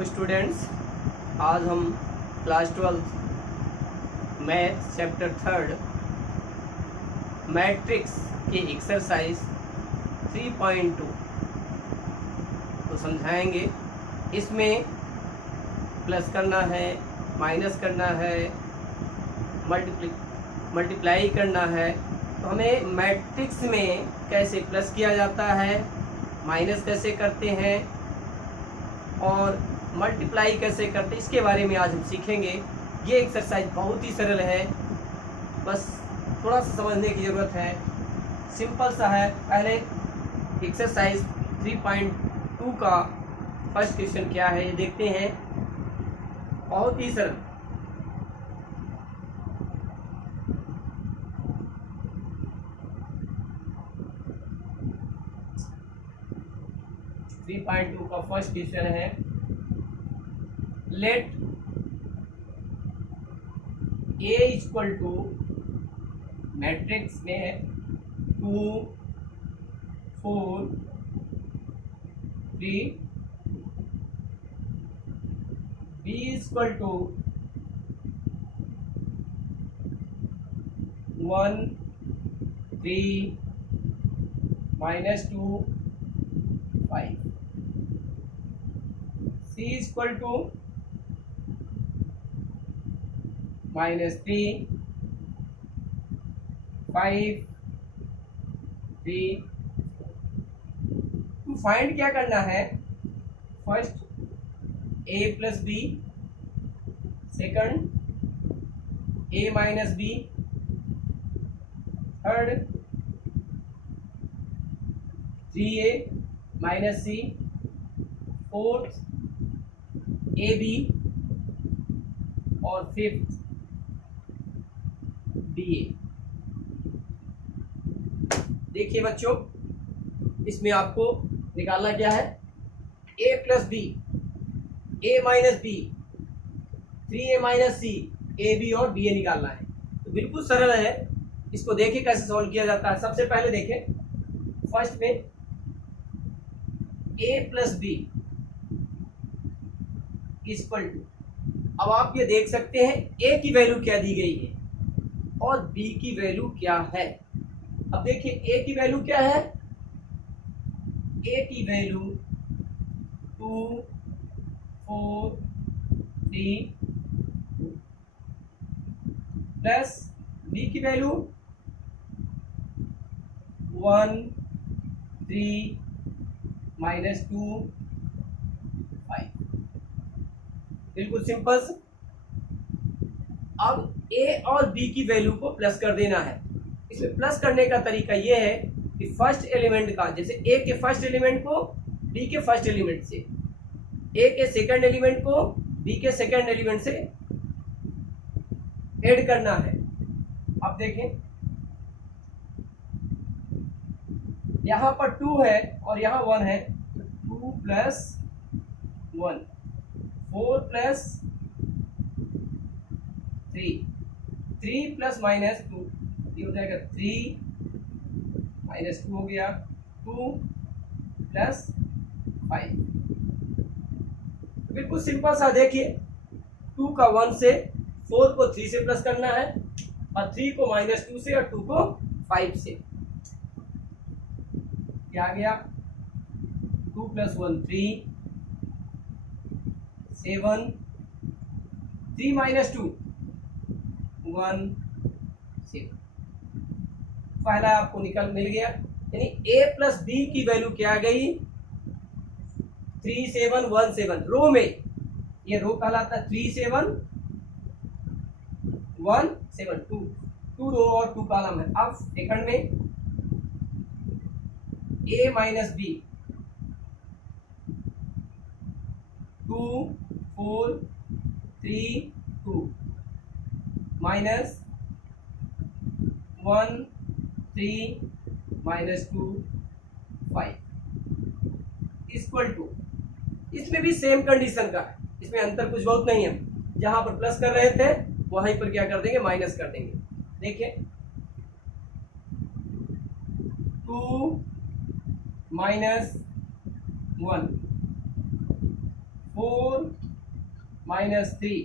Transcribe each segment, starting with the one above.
Hello students, आज हम class 12 math chapter 3 matrix की एक्सरसाइज 3.2 को समझाएंगे। इसमें प्लस करना है, माइनस करना है, मल्टीप्लाई करना है। तो हमें मैट्रिक्स में कैसे प्लस किया जाता है, माइनस कैसे करते हैं और मल्टीप्लाई कैसे करते, इसके बारे में आज हम सीखेंगे। ये एक्सरसाइज बहुत ही सरल है, बस थोड़ा सा समझने की ज़रूरत है। सिंपल सा है। पहले एक्सरसाइज 3.2 का फर्स्ट क्वेश्चन क्या है ये देखते हैं। बहुत ही सरल। का फर्स्ट क्वेश्चन है, let A equal to matrix में 2 4 3, B equal to 1 3 -2 5, C equal to -3 5 3। तो फाइंड क्या करना है? First A plus B, second A minus B, third 3a minus C, fourth A B और फिफ्थ डी ए। देखिए बच्चों, इसमें आपको निकालना क्या है? a plus B, a minus B, 3a minus C, A B और बी ए निकालना है। तो बिल्कुल सरल है। इसको देखिए कैसे सॉल्व किया जाता है। सबसे पहले देखें, फर्स्ट में a plus B equal to, अब आप ये देख सकते हैं a की वैल्यू क्या दी गई है और b की वैल्यू क्या है। अब देखिए a की वैल्यू क्या है? a की वैल्यू 2 4 3 प्लस b की वैल्यू 1 3 -2 5। बिल्कुल सिंपल। अब a और b की वैल्यू को प्लस कर देना है। इसमें प्लस करने का तरीका यह है कि फर्स्ट एलिमेंट का, जैसे a के फर्स्ट एलिमेंट को b के फर्स्ट एलिमेंट से, a के सेकंड एलिमेंट को b के सेकंड एलिमेंट से ऐड करना है। अब देखें, यहां पर 2 है और यहां 1 है, 2 प्लस 1, 4 प्लस 3, 3 प्लस -2, ये हो जाएगा 3 -2 हो गया, 2 प्लस 5। बिल्कुल सिंपल सा। देखिए 2 का 1 से, 4 को 3 से प्लस करना है और 3 को -2 से और 2 को 5 से। क्या आ गया? 2 प्लस 1 3, 7, 3 -2 1 7। पहला आपको मिल गया। यानी a प्लस बी की वैल्यू क्या आ गई? 3 7 1 7। रो में ये रो कहलाता है 3 7 1 7, 2 रो और 2 कॉलम है। अब सेकंड में a minus B 2 4 3 2 minus 1 3 -2 5 equal to, इसमें भी सेम कंडीशन का है। इसमें अंतर कुछ बहुत नहीं है। जहां पर प्लस कर रहे थे वहीं पर क्या कर देंगे? माइनस कर देंगे। देखिए 2 -1, 4 minus 3,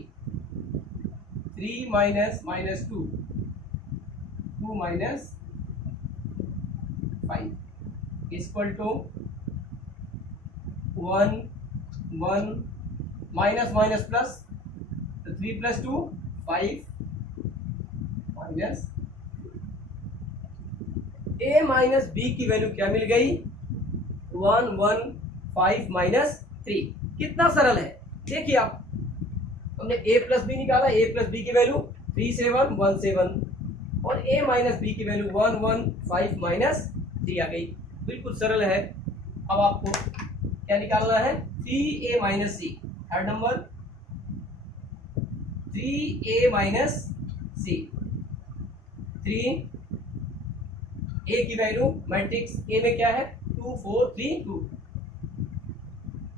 3 minus minus 2, 2 minus 5 equal to 1 1 minus minus plus, तो 3 plus 2 5 minus A minus B की वैल्यू क्या मिल गई 1 1 5 माइनस 3। कितना सरल है, देखिए आप, हमने a प्लस बी निकाला, a प्लस बी की वैल्यू 3 7 1 7 और a माइनस बी की वैल्यू 1 1 5 माइनस 3 आ गई। बिल्कुल सरल है। अब आपको क्या निकालना है 3a minus C, third number 3a minus C, 3 a की वैल्यू मैट्रिक्स a में क्या है 2 4 3 2,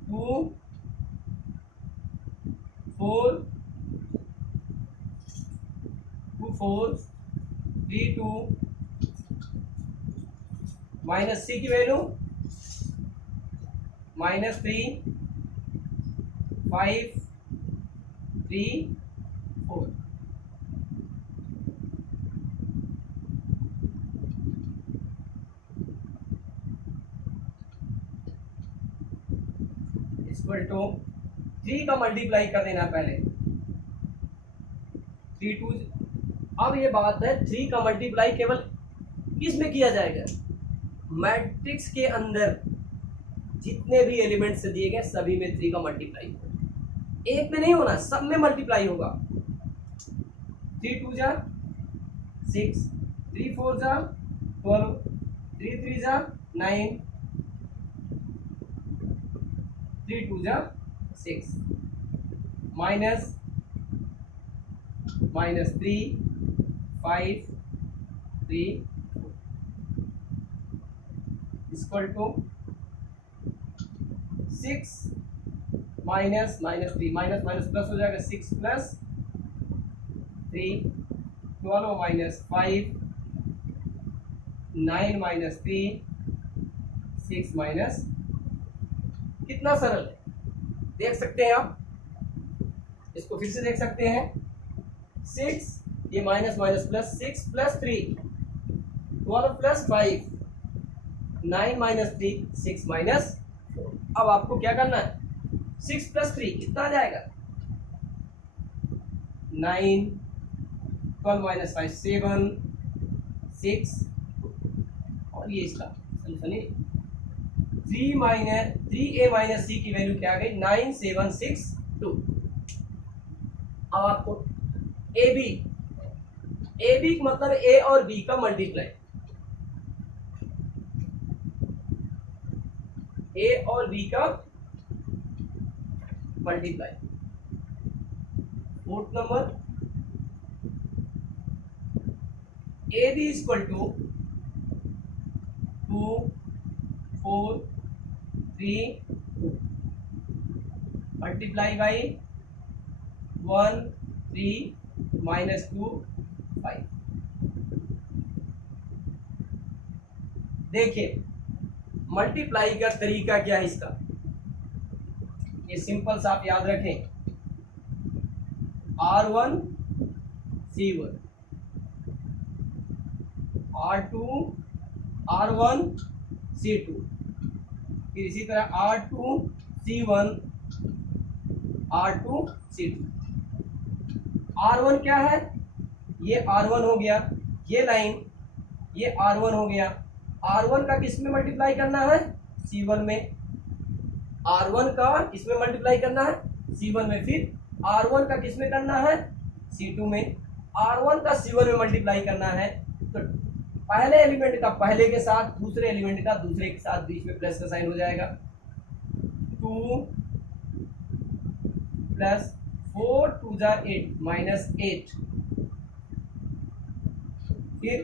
2 4 2 4 3 2 माइनस सी की वैल्यू माइनस 3 5 3 4। इक्वल टू 3 का मल्टीप्लाई कर देना पहले 3 2। अब ये बात है 3 का मल्टीप्लाई केवल किस में किया जाएगा, मैट्रिक्स के अंदर जितने भी एलिमेंट से दिए गए सभी में 3 का मल्टीप्लाई होगा, एक में नहीं होना, सब में मल्टीप्लाई होगा। 3 2 जा 6, 3 4 जा 12, 3 3 जा 9, 3 2 जा 6 minus minus 3 5 3 equal to 6 minus minus 3, minus minus plus हो जाएगा 6 प्लस 3 12 माइनस 5 9 माइनस 3 6 माइनस। कितना सरल है, देख सकते हैं आप, इसको फिर से देख सकते हैं 6 ये minus minus plus 6 plus 3 12 plus 5 9 minus 3 6 minus 4। अब आपको क्या करना है 6 प्लस 3 कितना आ जाएगा 9, 12 माइनस 5 7 6 और ये इसका सुनिए 3a माइनस सी की वैल्यू क्या आ गई 9 7 6 2। अब आपको ए बी मतलब ए और बी का मल्टीप्लाई, ए और बी का multiply, fourth number A B equal to 2 4 3 2 multiply by 1 3 minus 2 5। देखिए मल्टीप्लाई का तरीका क्या है इसका, ये सिंपल सा आप याद रखें R1 C1 R2 R1 C2 फिर इसी तरह R2 C1 R2 C2। R1 क्या है, ये R1 हो गया, ये लाइन ये R1 हो गया, R1 का किस में मल्टीप्लाई करना है C1 में, R1 का किस में मल्टीप्लाई करना है C1 में, फिर R1 का किस में करना है C2 में, R1 का C1 में मल्टीप्लाई करना है तो पहले एलिमेंट का पहले के साथ, दूसरे एलिमेंट का दूसरे के साथ, बीच में प्लस का साइन हो जाएगा 2 प्लस 4 2 जा 8 माइनस 8। फिर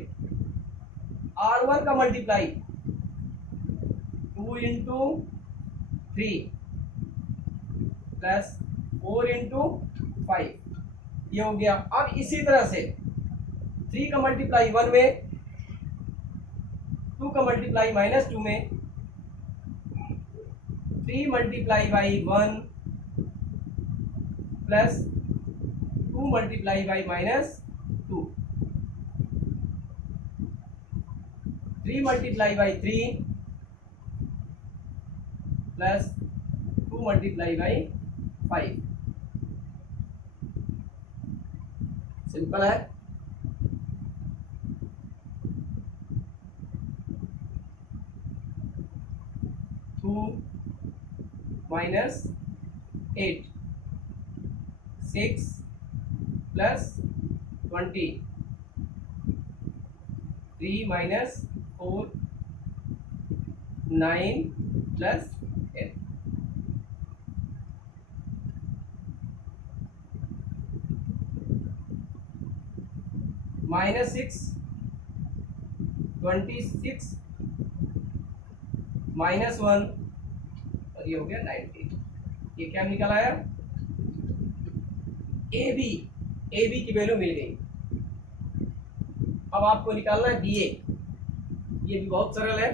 R1 का मल्टीप्लाई 2 इंटू 3 प्लस 4 इंटू 5 ये हो गया। अब इसी तरह से 3 का मल्टीप्लाई 1 में, 2 का मल्टीप्लाई माइनस 2 में, 3 multiply by 1 plus 2 multiply by -2, 3 multiply by 3 plus 2 multiply by 5। Simple है। -8, 6 प्लस 20, 3 माइनस 4, 9 प्लस 10। -6, 26 -1 और ये हो गया 90। ये क्या निकल आया? ए बी की वैल्यू मिल गई। अब आपको निकालना है बी ए। ये भी बहुत सरल है।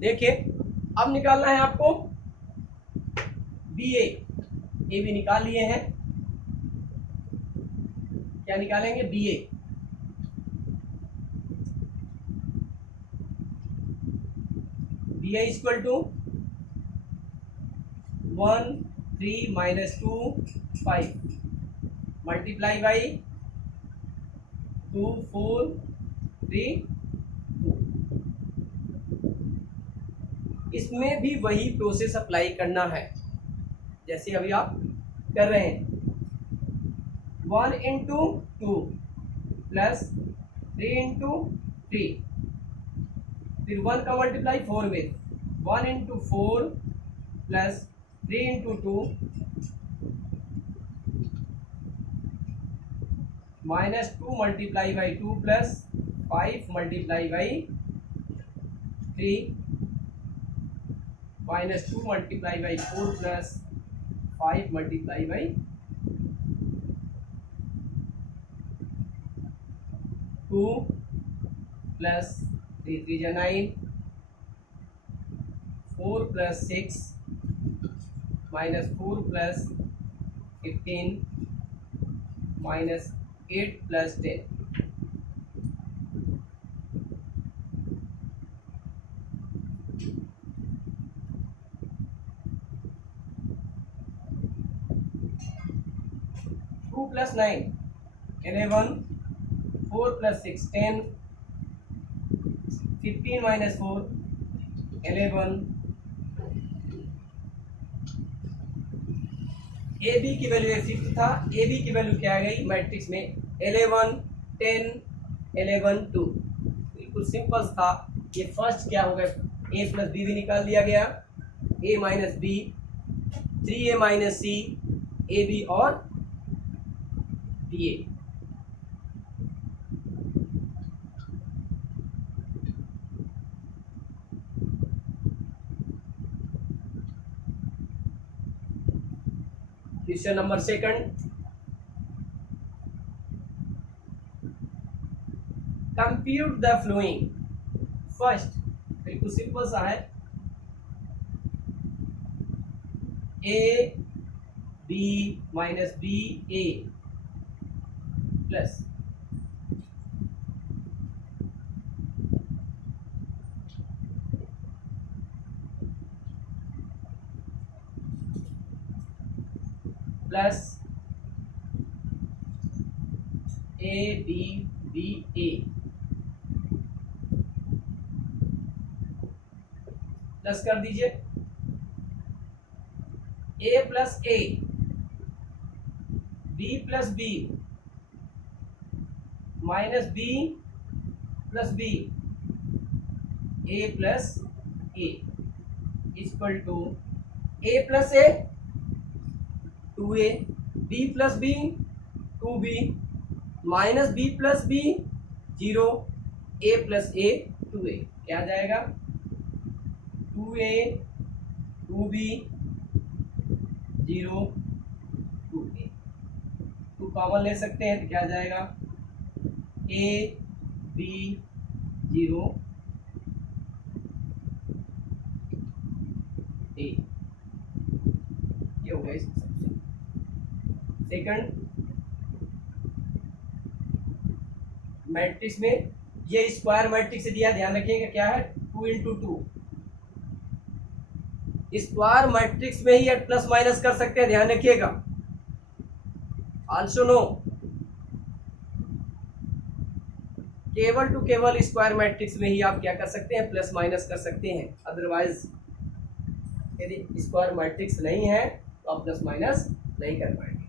देखिए, अब निकालना है आपको बी ए बी निकाल लिए हैं। क्या निकालेंगे? B A. B A equal to 1, 3 minus 2, 5 multiply by 2, 4, 3, 2। इसमें भी वही प्रोसेस अप्लाई करना है जैसे अभी आप कर रहे हैं। 1 इंटू 2 प्लस 3 इंटू 3, फिर 1 का मल्टीप्लाई 4 में, 1 into 4 plus 3 into 2 -2 multiply by 2 plus 5 multiply by 3 -2 multiply by 4 plus 5 multiply by 2 plus 3 3 जा 9, 4 plus 6 -4 plus 15 -8 plus 10। Plus 9 11, 4 plus 6 10, 15 minus 4 11। A B की वैल्यू 5 था। ए बी की वैल्यू क्या आ गई मैट्रिक्स में? 11 10 11 2। बिल्कुल सिंपल था। ये फर्स्ट क्या होगा? ए प्लस बी भी निकाल दिया गया, A minus B, 3a minus C, A B और B A. Question number second, compute the following. First बिल्कुल सिंपल सा है, A B minus B A plus plus A B B A plus कर दीजिए A plus A, B plus B minus B plus B, A plus A equal to A plus A 2a, B plus B 2b, minus B plus B 0, A plus A 2a। क्या आ जाएगा? 2a 2b 0 2a। Common ले सकते हैं तो क्या आ जाएगा, ए बी 0 ए, ये हो गया इसका सबसे। सेकंड मैट्रिक्स में ये स्क्वायर मैट्रिक्स से दिया, ध्यान रखिएगा क्या है, 2 इंटू 2। स्क्वायर मैट्रिक्स में ही प्लस माइनस कर सकते हैं, ध्यान रखिएगा। आल्सो नो, केवल टू केवल स्क्वायर मैट्रिक्स में ही आप क्या कर सकते हैं, प्लस माइनस कर सकते हैं। अदरवाइज यदि स्क्वायर मैट्रिक्स नहीं है तो आप प्लस माइनस नहीं कर पाएंगे।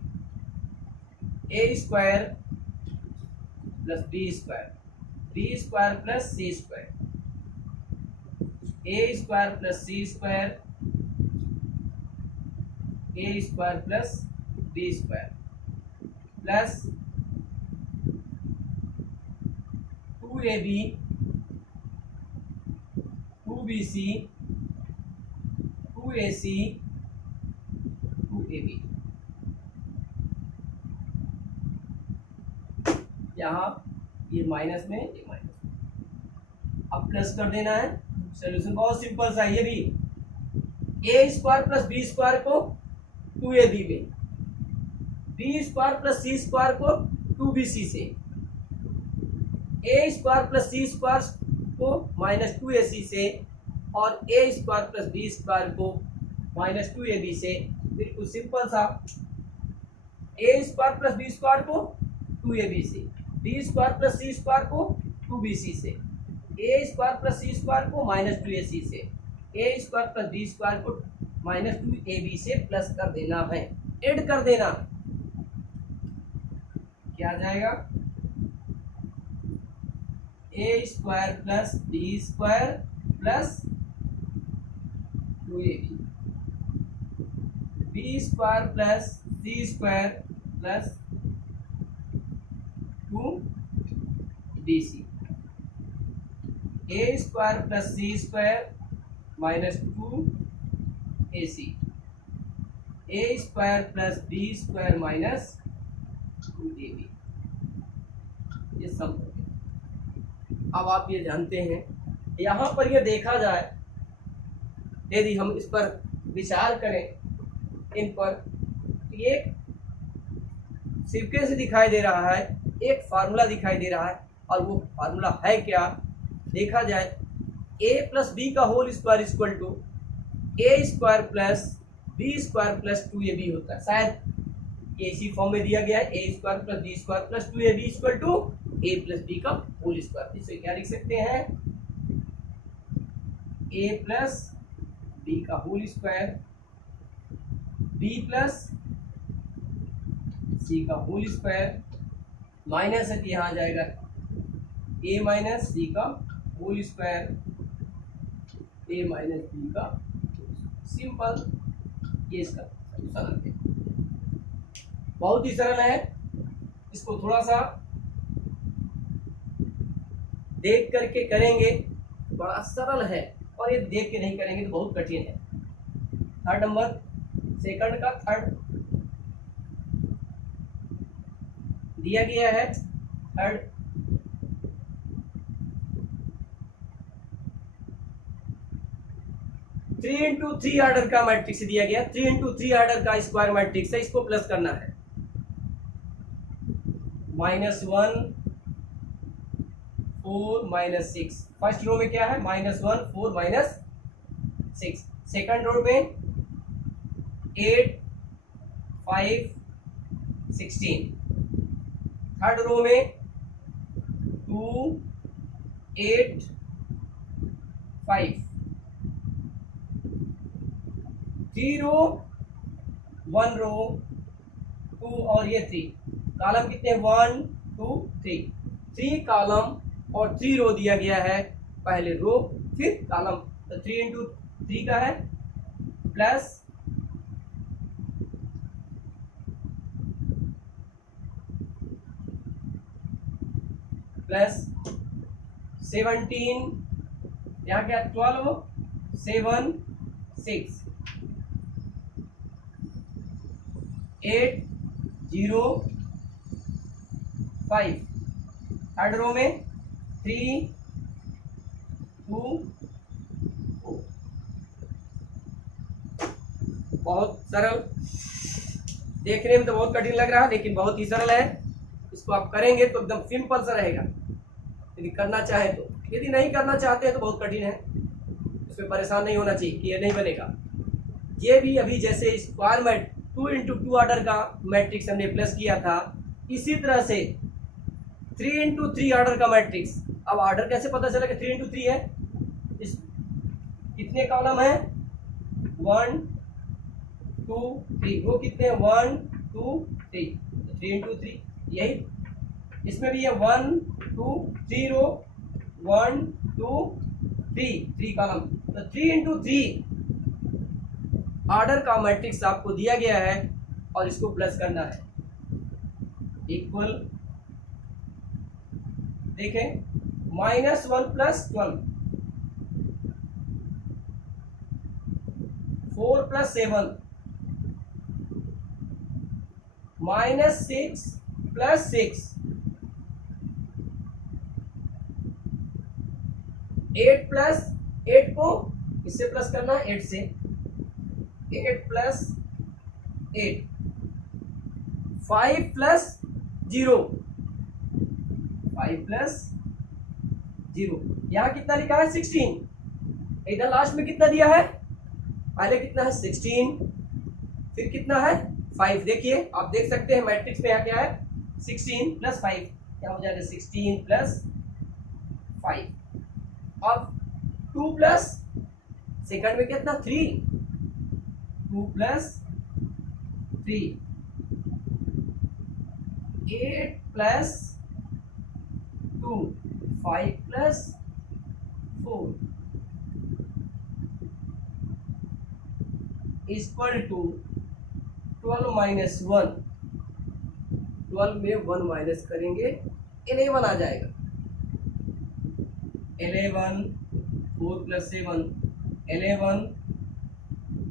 A square plus B square, B square plus C square, A square plus C square, A square plus B square plus 2ab 2bc 2ac 2ab। यहाँ ये माइनस में, ये माइनस, अब प्लस कर देना है। सोल्यूशन बहुत सिंपल सा, ये भी ए स्क्वायर प्लस बी स्क्वायर को 2ab में, B square plus C square को 2bc से, ए स्क्वायर प्लस सी स्क्वायर को माइनस 2ac से, और ए स्क्वायर प्लस बी स्क्वायर को माइनस 2ab से। बिल्कुल सिंपल सा, ए स्क्वायर प्लस बी स्क्वायर को 2ab से, B square plus C square को 2bc से, ए स्क्वायर प्लस सी स्क्वायर को माइनस 2ac से, ए स्क्वायर प्लस बी स्क्वायर को माइनस 2ab से प्लस कर देना है, ऐड कर देना। क्या आ जाएगा, A square plus B square plus 2ab, B square plus C square plus 2bc, A square plus C square minus 2ac, A square plus B square minus 2ab। ये सब हो गया। अब आप ये जानते हैं, यहाँ पर ये देखा जाए, यदि हम इस पर विचार करें इन पर, तो ये सिक्के से दिखाई दे रहा है, एक फार्मूला दिखाई दे रहा है, और वो फार्मूला है क्या, देखा जाए, ए प्लस बी का whole square equal to A square plus B square plus 2ab होता है। शायद ये इसी फॉर्म में दिया गया है, A square plus B square plus 2ab equal to A plus B का होल स्क्वायर। इसे क्या लिख सकते हैं, ए प्लस बी का whole square, B plus C का होल स्क्वायर, माइनस है तो यहाँ आ जाएगा ए माइनस सी का होल स्क्वायर, ए माइनस बी का। सिंपल, ये इसका सॉल्यूशन है, बहुत ही सरल है। इसको थोड़ा सा देख करके करेंगे, बड़ा सरल है, और ये देख के नहीं करेंगे तो बहुत कठिन है। थर्ड नंबर, सेकंड का थर्ड दिया गया है, थर्ड 3 इंटू 3 ऑर्डर का मैट्रिक्स दिया गया, 3 इंटू 3 ऑर्डर का स्क्वायर मैट्रिक्स है, इसको प्लस करना है। -1 4 -6, फर्स्ट रो में क्या है, -1 4 -6, सेकंड रो में 8 5 16, थर्ड रो में 2 8 5, 3 रो 1 रो 2 और ये 3 कॉलम कितने 1 2 3, 3 कॉलम और 3 रो दिया गया है, पहले रो फिर कॉलम, तो 3 इंटू 3 का है प्लस प्लस 17, यहाँ क्या 12 7 6 8 0 5, थर्ड रो में 3 2 4। बहुत सरल, देखने में तो बहुत कठिन लग रहा है लेकिन बहुत ही सरल है। इसको आप करेंगे तो एकदम सिंपल सा रहेगा यदि करना चाहे तो। यदि नहीं करना चाहते हैं तो बहुत कठिन है, इसमें परेशान नहीं होना चाहिए कि ये नहीं बनेगा। ये भी अभी जैसे स्क्वायर मैट 2 इंटू 2 ऑर्डर का मैट्रिक्स हमने प्लस किया था, इसी तरह से 3 इंटू 3 ऑर्डर का मैट्रिक्स। अब ऑर्डर कैसे पता चला कि 3 इंटू 3 है? इस कितने कॉलम है? 1 2 3। वो कितने? 1 2 3, 3 इंटू 3 यही। इसमें भी है 1 2 3 रो, 1 2 3 कॉलम। तो 3 इंटू 3 ऑर्डर का मैट्रिक्स आपको दिया गया है और इसको प्लस करना है। इक्वल, देखें, -1 प्लस 12, 4 प्लस 7, -6 प्लस 6, 8 प्लस 8 को इससे प्लस करना है 8 से, 8 प्लस 8, 5 प्लस 0, 5 प्लस 0। यहाँ कितना लिखा है? 16। इधर लास्ट में कितना दिया है? पहले कितना है? 16, फिर कितना है? 5। देखिए, आप देख सकते हैं मैट्रिक्स में यहाँ क्या है? 16 प्लस 5, क्या हो जाएगा? 16 प्लस 5। अब 2 प्लस सेकंड में कितना? 3, 2 plus 3, 8 plus 2, 5 plus 4 equal to 12 minus 1। 12 में 1 माइनस करेंगे 11 आ जाएगा। 11, 4 plus 7, 11,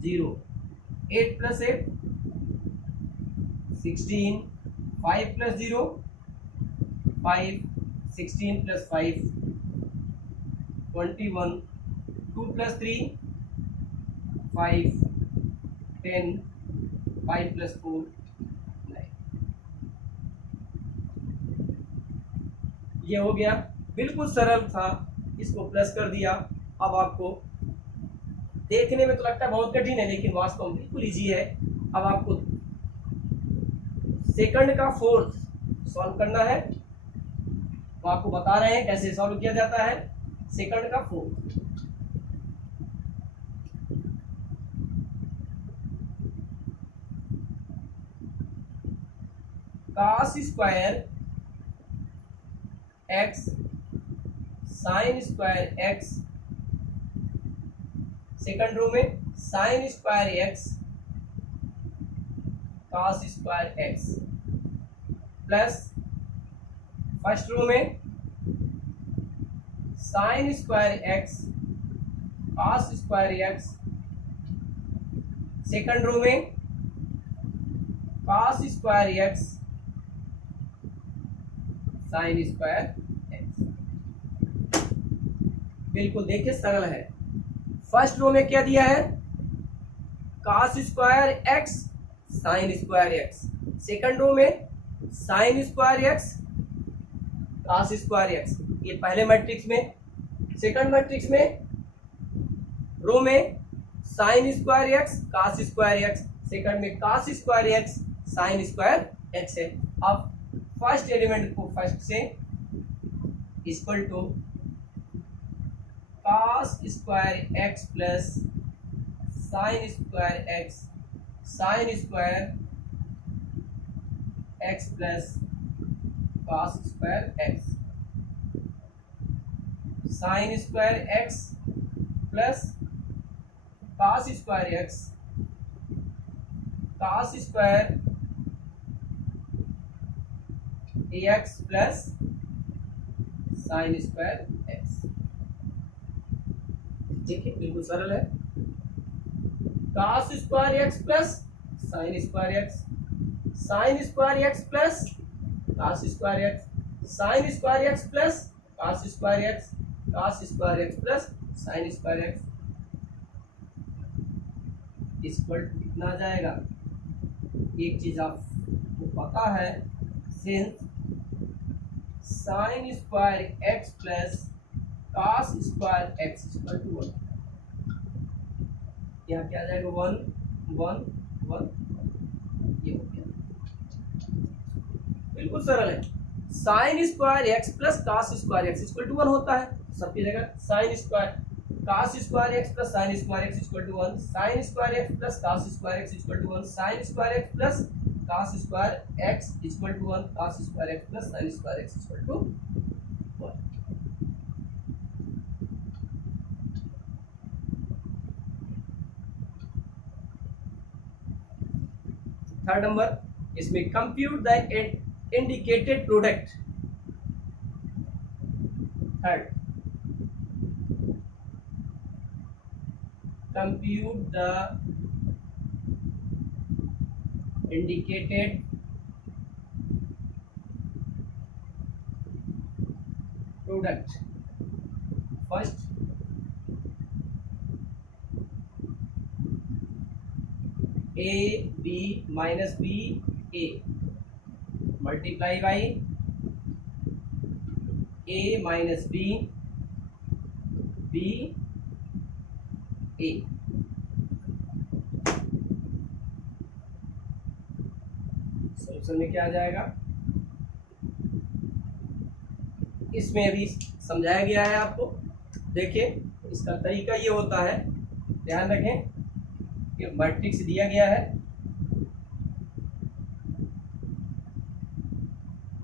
0, 8 plus 8, 16, 5 plus 0, 5, 16 plus 5, 21, 2 plus 3, 5, 10, 5 plus 4, 9। ये हो गया, बिल्कुल सरल था, इसको प्लस कर दिया। अब आपको देखने में तो लगता है बहुत कठिन है लेकिन वास्तव में बिल्कुल इजी है। अब आपको सेकंड का फोर्थ सॉल्व करना है, तो आपको बता रहे हैं कैसे सॉल्व किया जाता है सेकंड का fourth. cos square x sin square x, second row में sin square x cos square x, plus first row में sin square x cos square x, second row में cos square x sin square x। बिल्कुल देखिए सरल है। First row में क्या दिया है? cos square x sin square x, second row में sin square x cos square x। ये पहले मैट्रिक्स में। सेकंड मैट्रिक्स में रो में sin square x cos square x, second में cos square x sin square x है। अब first element को फर्स्ट से equal to cos square x plus sin square x sin square x plus cos square x, sin square x plus cos square x cos square x plus sin square x। देखिए बिल्कुल सरल है। cos square x plus sin square x, sin square x plus cos square x sine square x plus cos square x plus sine square x equal to कितना आ जाएगा। एक चीज आपको पता है, since sine square x plus cos square x equal to 1, यहाँ क्या आ जाएगा 1 1 1, ये हो गया। बिल्कुल सरल है। Sine square x plus cos square x equal to 1 होता है, सबकी जगह sine square cos square x plus sine square x equal to 1, sine square x plus cos square x equal to 1, sine square x plus cos square x equal to 1, cos square x plus sine square x equal to 1। Third number, इसमें compute the indicated product. Third, compute the indicated product। first a b minus b a multiply by a minus b b a। Solution में क्या आ जाएगा, इसमें अभी समझाया गया है आपको। देखिए इसका तरीका ये होता है, ध्यान रखें कि मैट्रिक्स दिया गया है,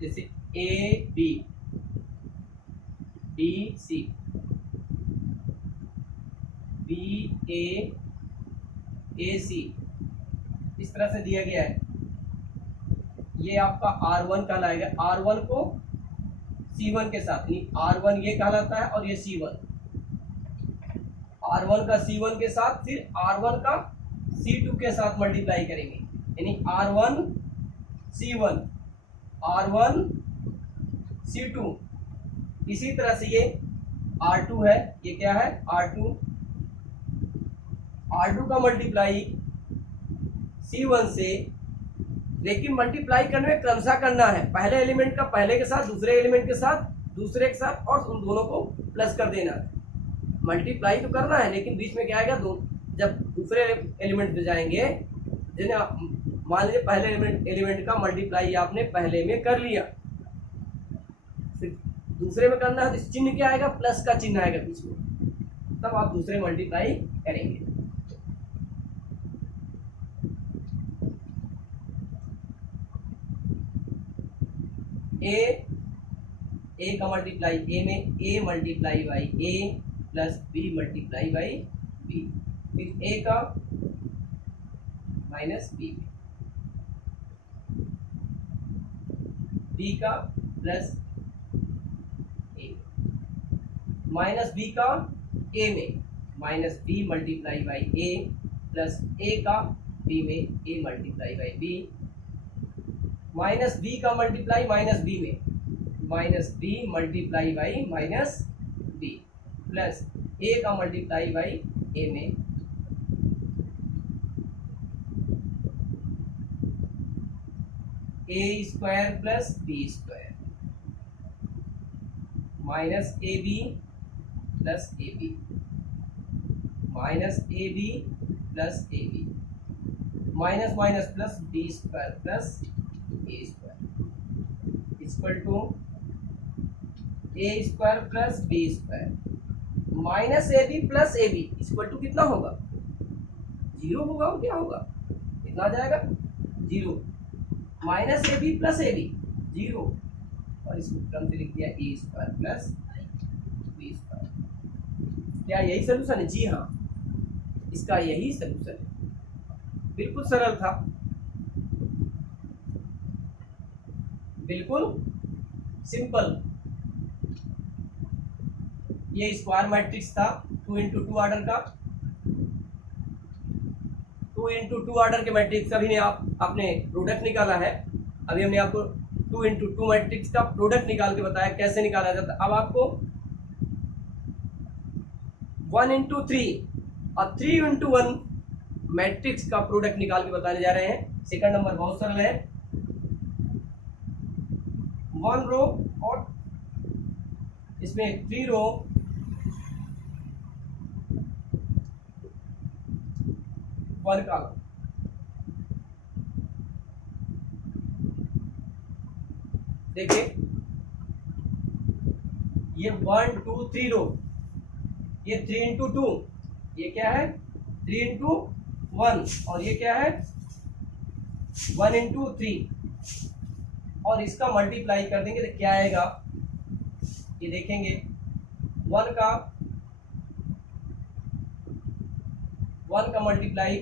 जैसे ए बी बी सी ए सी इस तरह से दिया गया है। ये आपका R1 कहलाएगा, R1 को C1 के साथ, यानी R1 ये कहलाता है और ये C1, R1 का C1 के साथ, फिर R1 का C2 के साथ मल्टीप्लाई करेंगे, यानी R1 C1 R1 C2। इसी तरह से ये R2 है, ये क्या है R2 का मल्टीप्लाई C1 से, लेकिन मल्टीप्लाई करने में क्रमशः करना है, पहले एलिमेंट का पहले के साथ, दूसरे एलिमेंट के साथ दूसरे के साथ, और उन दोनों को प्लस कर देना है। मल्टीप्लाई तो करना है, लेकिन बीच में क्या आएगा, जब दूसरे एलिमेंट पे जाएंगे, जिन्हें मान लीजिए पहले एलिमेंट का मल्टीप्लाई आपने पहले में कर लिया, फिर दूसरे में करना है तो चिन्ह क्या आएगा, प्लस का चिन्ह आएगा बीच में, तब आप दूसरे मल्टीप्लाई करेंगे। ए का मल्टीप्लाई ए में, A multiply by A plus B multiply by B, फिर ए का माइनस बी में, बी का प्लस ए, माइनस बी का ए में, minus B multiply by A plus A का बी में, A multiply by B, minus B का multiply minus B में, minus B multiply by minus B, plus A का multiply by A में, A square plus B square, minus A B plus A B, minus A B plus A B, minus minus plus B square plus A square equal to A square plus B square, minus A B plus A B equal to कितना होगा, 0 होगा, और क्या होगा, कितना आ जाएगा 0, minus A B plus A B 0, और इसको क्रम से लिख दिया A square plus B square. क्या यही सोल्यूशन है? जी हाँ, इसका यही सोल्यूशन है। बिल्कुल सरल था, बिल्कुल सिंपल। ये स्क्वायर मैट्रिक्स था 2 into 2 ऑर्डर का, 2 into 2 ऑर्डर के मैट्रिक्स अभी ने आपने प्रोडक्ट निकाला है। अभी हमने आपको 2 मैट्रिक्स का प्रोडक्ट निकाल के बताया कैसे निकाला जाता है। अब आपको 1 into 3 और 3 into 1 मैट्रिक्स का प्रोडक्ट निकाल के बताने जा रहे हैं। सेकंड नंबर बहुत सरल है, 1 रो और इसमें 3 रो 1 कॉलम। देखिए ये 1 2 3 रो, ये 3 into 2, ये क्या है 3 into 1 और ये क्या है 1 into 3 और इसका मल्टीप्लाई कर देंगे तो क्या आएगा, ये देखेंगे 1 का मल्टीप्लाई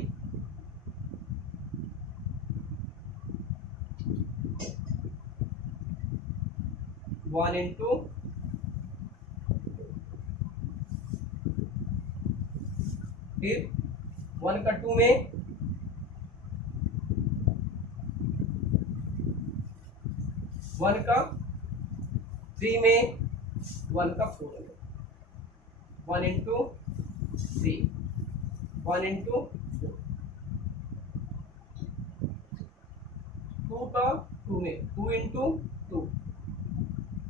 1 into फिर 1 का 2 में 1 का 3 में 1 का 4 में 1 into 3 1 into 4 2 का 2 में 2 into 2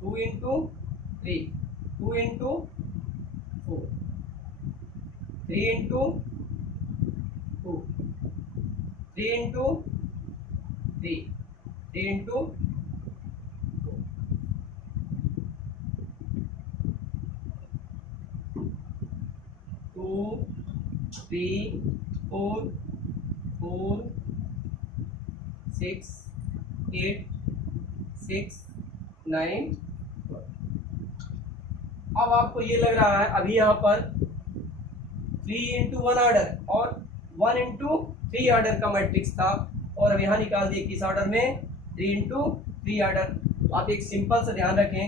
2 into 3 2 into 4 3 into 2 3 into 3 3 into 2 3 4 4 6 8 6 9। अब आपको ये लग रहा है अभी यहाँ पर 3 into 1 ऑर्डर और 1 into 3 ऑर्डर का मैट्रिक्स था और अब यहाँ निकाल दिए किस ऑर्डर में 3 into 3 ऑर्डर। तो आप एक सिंपल सा ध्यान रखें,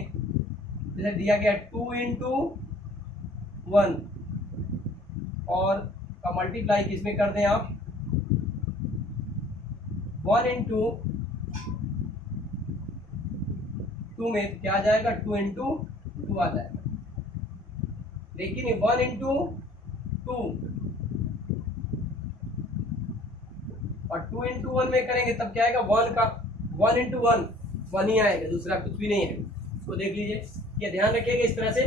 जैसे दिया गया 2 into 1 और का मल्टीप्लाई किस में कर दें आप 1 into 2 में क्या आ जाएगा 2 into 2 आ जाएगा। लेकिन 1 into 2 और 2 into 1 में करेंगे तब क्या आएगा 1 into 1 ही आएगा, दूसरा कुछ भी नहीं है। इसको देख लीजिए, ये ध्यान रखिएगा, इस तरह से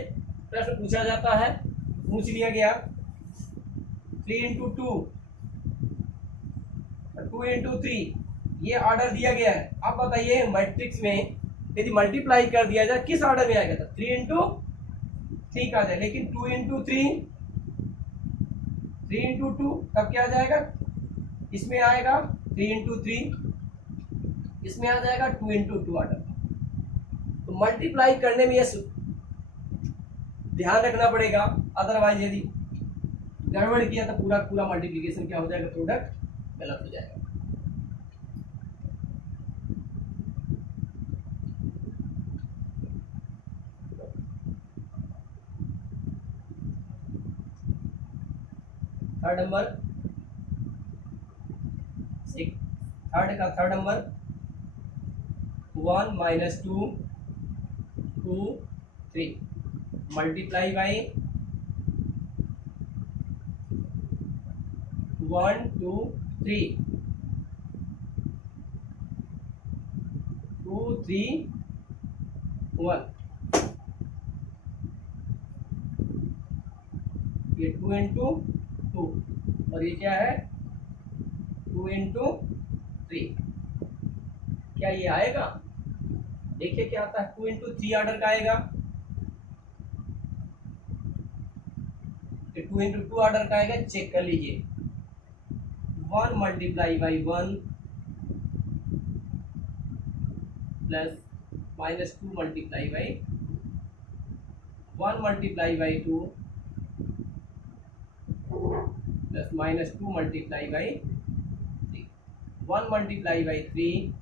प्रश्न पूछा जाता है। पूछ लिया गया 3 into 2 और 2 into 3 ये ऑर्डर दिया गया है। अब बताइए मैट्रिक्स में यदि मल्टीप्लाई कर दिया जाए किस ऑर्डर में आएगा, तो 3 into 3 का आ जाए। लेकिन 2 into 3 3 into 2 तब क्या आ जाएगा, इसमें आएगा 3 into 3, इसमें आ जाएगा 2 into 2 ऑर्डर। तो मल्टीप्लाई करने में ये ध्यान रखना पड़ेगा, अदरवाइज यदि गड़बड़ किया तो पूरा पूरा मल्टीप्लिकेशन क्या हो जाएगा, प्रोडक्ट गलत हो जाएगा। Third number third number 1 minus 2 2 3 multiply by 1 2 3 2 3 1 ये 2 into 2 और ये क्या है 2 into 3। क्या ये आएगा, देखिए क्या आता है 2 into 3 ऑर्डर का आएगा, 2 into 2 ऑर्डर का आएगा। चेक कर लीजिए 1 multiply by 1 plus minus 2 multiply by 1 multiply by 2 plus minus 2 multiply by 3 1 multiply by 3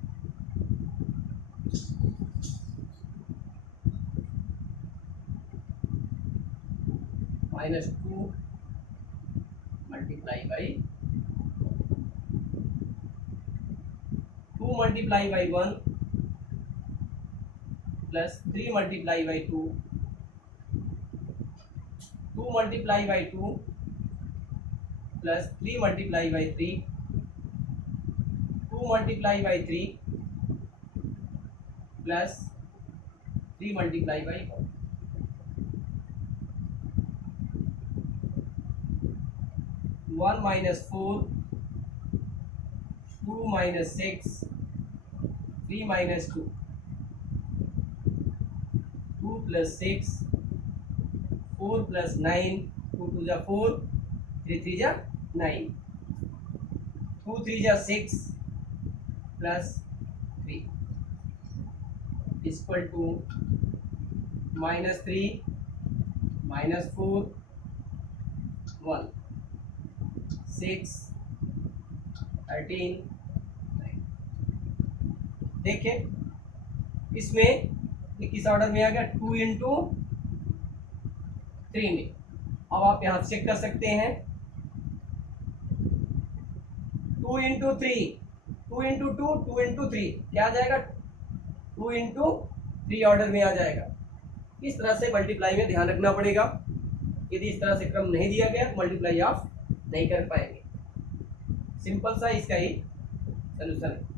minus 2 multiply by 2 multiply by 1 plus 3 multiply by 2, 2 multiply by 2 plus 3 multiply by 3, 2 multiply by 3 plus 3 multiply by 4, 1 minus 4, 2 minus 6, 3 minus 2, 2 plus 6, 4 plus 9, 2 2 जा 4, 3 3 जा 9, 2 3 जा 6 plus 3 equal to minus 3 minus 4 1 6 13 9। देखिए इसमें ये किस order में आ गया, 2 into 3 में। अब आप यहां चेक कर सकते हैं 2 इंटू 3, 2 इंटू 2, 2 इंटू 3 क्या आ जाएगा, 2 इंटू 3 ऑर्डर में आ जाएगा। इस तरह से मल्टीप्लाई में ध्यान रखना पड़ेगा। यदि इस तरह से क्रम नहीं दिया गया तो मल्टीप्लाई आप नहीं कर पाएंगे। सिंपल सा इसका ही सलूशन है।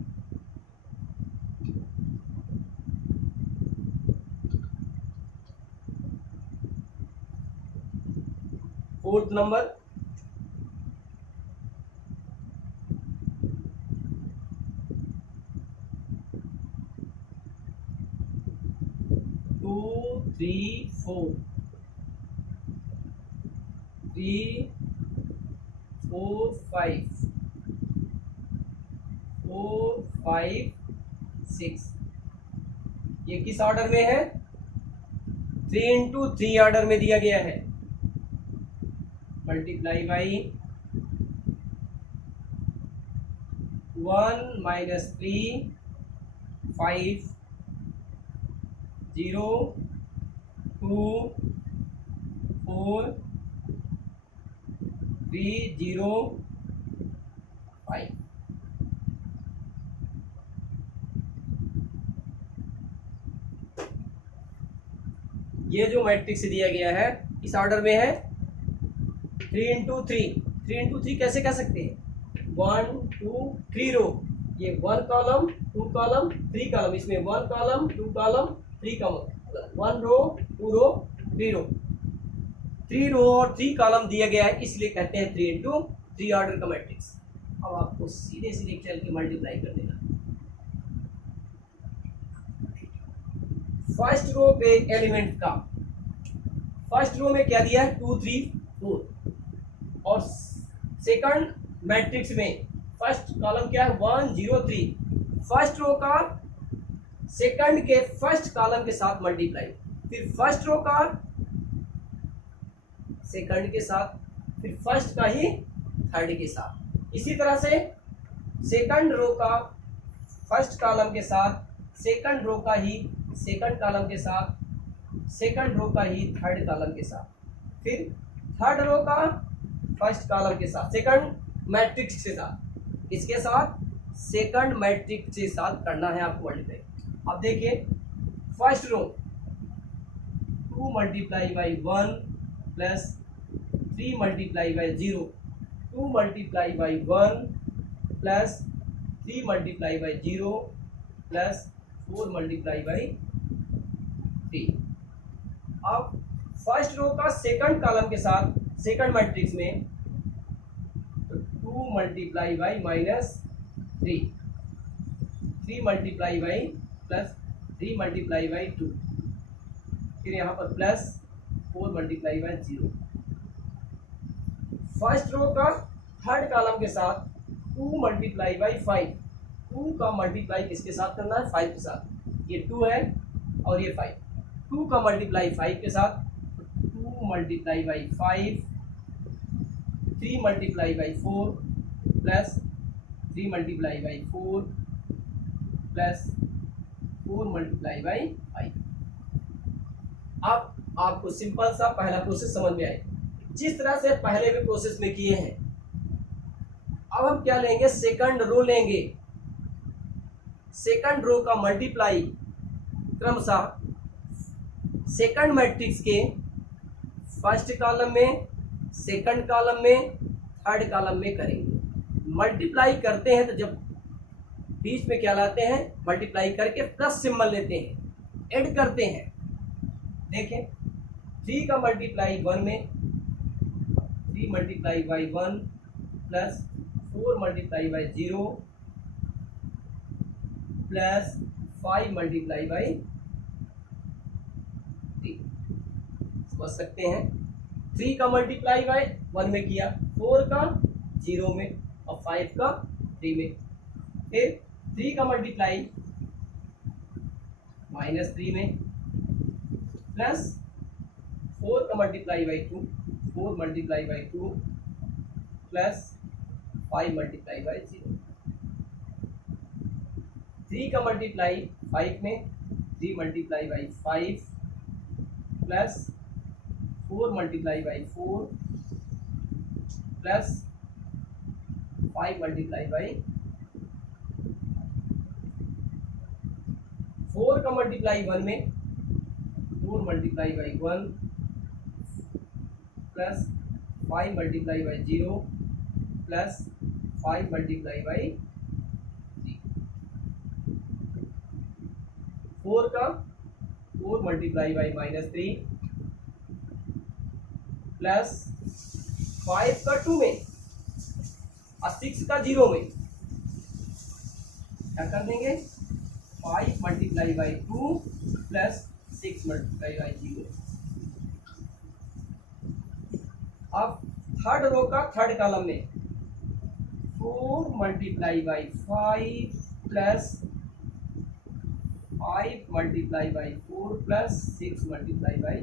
फोर्थ नंबर, टू 3 4, 3 4 5, 4 5 6, ये किस ऑर्डर में है, 3 इंटू 3 ऑर्डर में दिया गया है। Multiply by 1 minus 3 5 0 2 4 3 0 5। ये जो मैट्रिक्स दिया गया है इस ऑर्डर में है 3 इंटू 3, 3 इंटू 3 कैसे कह सकते हैं, 1 2 3 रो, ये 1 कॉलम 2 कॉलम 3 कॉलम, इसमें 1 कॉलम 2 कॉलम 3 कॉलम, 1 रो 2 रो 3 रो, 3 रो और 3 कॉलम दिया गया है, इसलिए कहते हैं 3 इंटू 3 ऑर्डर का मैट्रिक्स। अब आपको सीधे सीधे चल के मल्टीप्लाई कर देना। फर्स्ट रो के एलिमेंट का, फर्स्ट रो में क्या दिया है 2 3 4, और सेकंड मैट्रिक्स में फर्स्ट कॉलम क्या है 1 0 3, फर्स्ट रो का सेकंड के फर्स्ट कॉलम के साथ मल्टीप्लाई, फिर फर्स्ट रो का सेकंड के साथ, फिर फर्स्ट का ही थर्ड के साथ। इसी तरह से सेकंड रो का फर्स्ट कॉलम के साथ, सेकंड रो का ही सेकंड कॉलम के साथ, सेकंड रो का ही थर्ड कॉलम के साथ, फिर थर्ड रो का फर्स्ट कॉलम के साथ, सेकंड मैट्रिक्स के साथ, इसके साथ सेकंड मैट्रिक्स के साथ करना है आपको मल्टीप्लाई। अब देखिए first row 2 multiply by 1 plus 3 multiply by 0, 2 multiply by 1 plus 3 multiply by 0 plus 4 multiply by 3। अब फर्स्ट रो का सेकंड कॉलम के साथ सेकंड मैट्रिक्स में तो 2 multiply by minus 3, 3 multiply by plus 3 multiply by 2, फिर यहाँ पर plus 4 multiply by 0। First row का थर्ड कॉलम के साथ 2 मल्टीप्लाई बाई 5, 2 का मल्टीप्लाई किसके साथ करना है 5 के साथ, ये 2 है और ये 5, 2 का मल्टीप्लाई 5 के साथ, 2 multiply by 5, 3 multiply by 4 plus 3 multiply by 4 plus 4 multiply by 5। अब आपको सिंपल सा पहला प्रोसेस समझ में आए, जिस तरह से पहले भी प्रोसेस में किए हैं। अब हम क्या लेंगे, सेकंड रो लेंगे, सेकंड रो का मल्टीप्लाई क्रमशः सेकंड मैट्रिक्स के फर्स्ट कॉलम में, सेकंड कॉलम में, थर्ड कॉलम में करेंगे। मल्टीप्लाई करते हैं तो जब बीच में क्या लाते हैं, मल्टीप्लाई करके प्लस सिंबल लेते हैं, ऐड करते हैं। देखें 3 का मल्टीप्लाई 1 में, 3 multiply by 1 plus 4 multiply by 0 plus 5 multiply by 3। समझ सकते हैं। 3 का मल्टीप्लाई बाई 1 में किया, 4 का 0 में और 5 का 3 में। फिर 3 का मल्टीप्लाई -3 में प्लस 4 का multiply by 2, 4 multiply by 2 plus 5 multiply by 0। 3 का मल्टीप्लाई 5 में, 3 multiply by 5 plus 4 multiply by 4 plus 5 multiply by 4 का मल्टीप्लाई 1 में, 4 multiply by 1 plus 5 multiply by 0 plus 5 multiply by 3। 4 का 4 मल्टीप्लाई बाई -3 प्लस 5 का 2 में और 6 का 0 में क्या कर देंगे, 5 multiply by 2 plus 6 multiply by 0। अब थर्ड रो का थर्ड कॉलम में 4 multiply by 5 plus 5 multiply by 4 plus 6 multiply by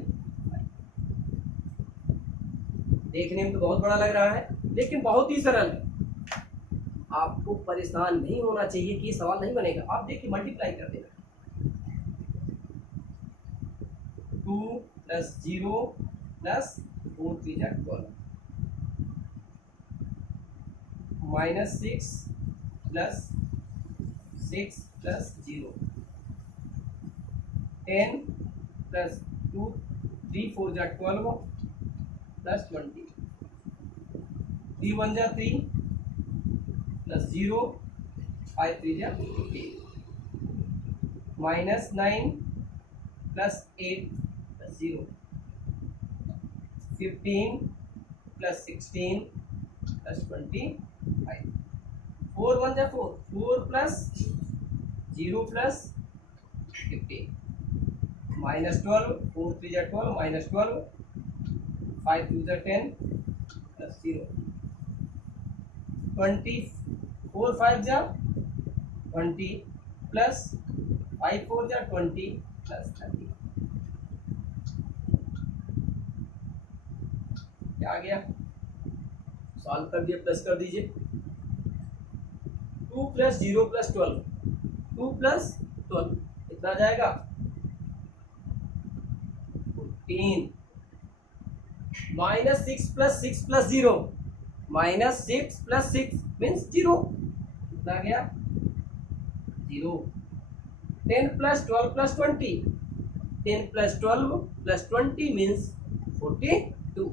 5। देखने में तो बहुत बड़ा लग रहा है, लेकिन बहुत ही सरल है। आपको परेशान नहीं होना चाहिए कि सवाल नहीं बनेगा। आप देखिए मल्टीप्लाई कर देना, 2 प्लस 0 प्लस 4 3 जा 12 -6 प्लस 6 प्लस 0 10 प्लस 2 3 4 जा 12 प्लस 20 3 1 जा 3 प्लस 0 5 3 जा 8 -9 प्लस 8 प्लस 0 15 प्लस 16 प्लस 25 4 1 जा 4 4 प्लस 0 प्लस 15 -12 4 3 जा 12 -12 5 2 जा 10 प्लस 0 20 4 5 जा 20 प्लस 5 4 जा 20 प्लस 30। क्या आ गया, सॉल्व कर दिया, प्लस कर दीजिए। 2 प्लस 0 प्लस 12, 2 प्लस 12 कितना जाएगा 14 -6 प्लस 6 प्लस 0 -6 प्लस 6 मीन्स 0 कितना गया 0। 10 plus 12 plus 20, 10 plus 12 plus 20 means 42।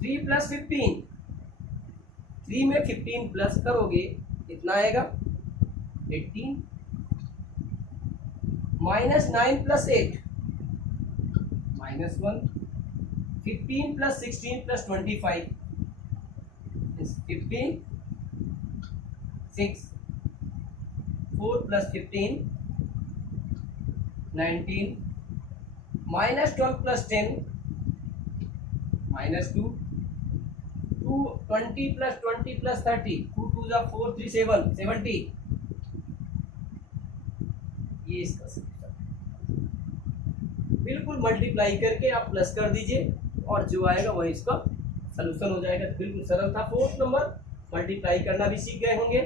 3 plus 15, 3 में 15 प्लस करोगे कितना आएगा 18। -9 plus 8 -1, 15 plus 16 plus 25 is 15, 6 4 plus 15 19, -12 plus 10 -2, 20 plus 20 plus 30 2 2 जा 4 3 7 70। ये इसका बिल्कुल मल्टीप्लाई करके आप प्लस कर दीजिए और जो आएगा वही इसका सलूशन हो जाएगा। बिल्कुल सरल था। 4th नंबर मल्टीप्लाई करना भी सीख गए होंगे।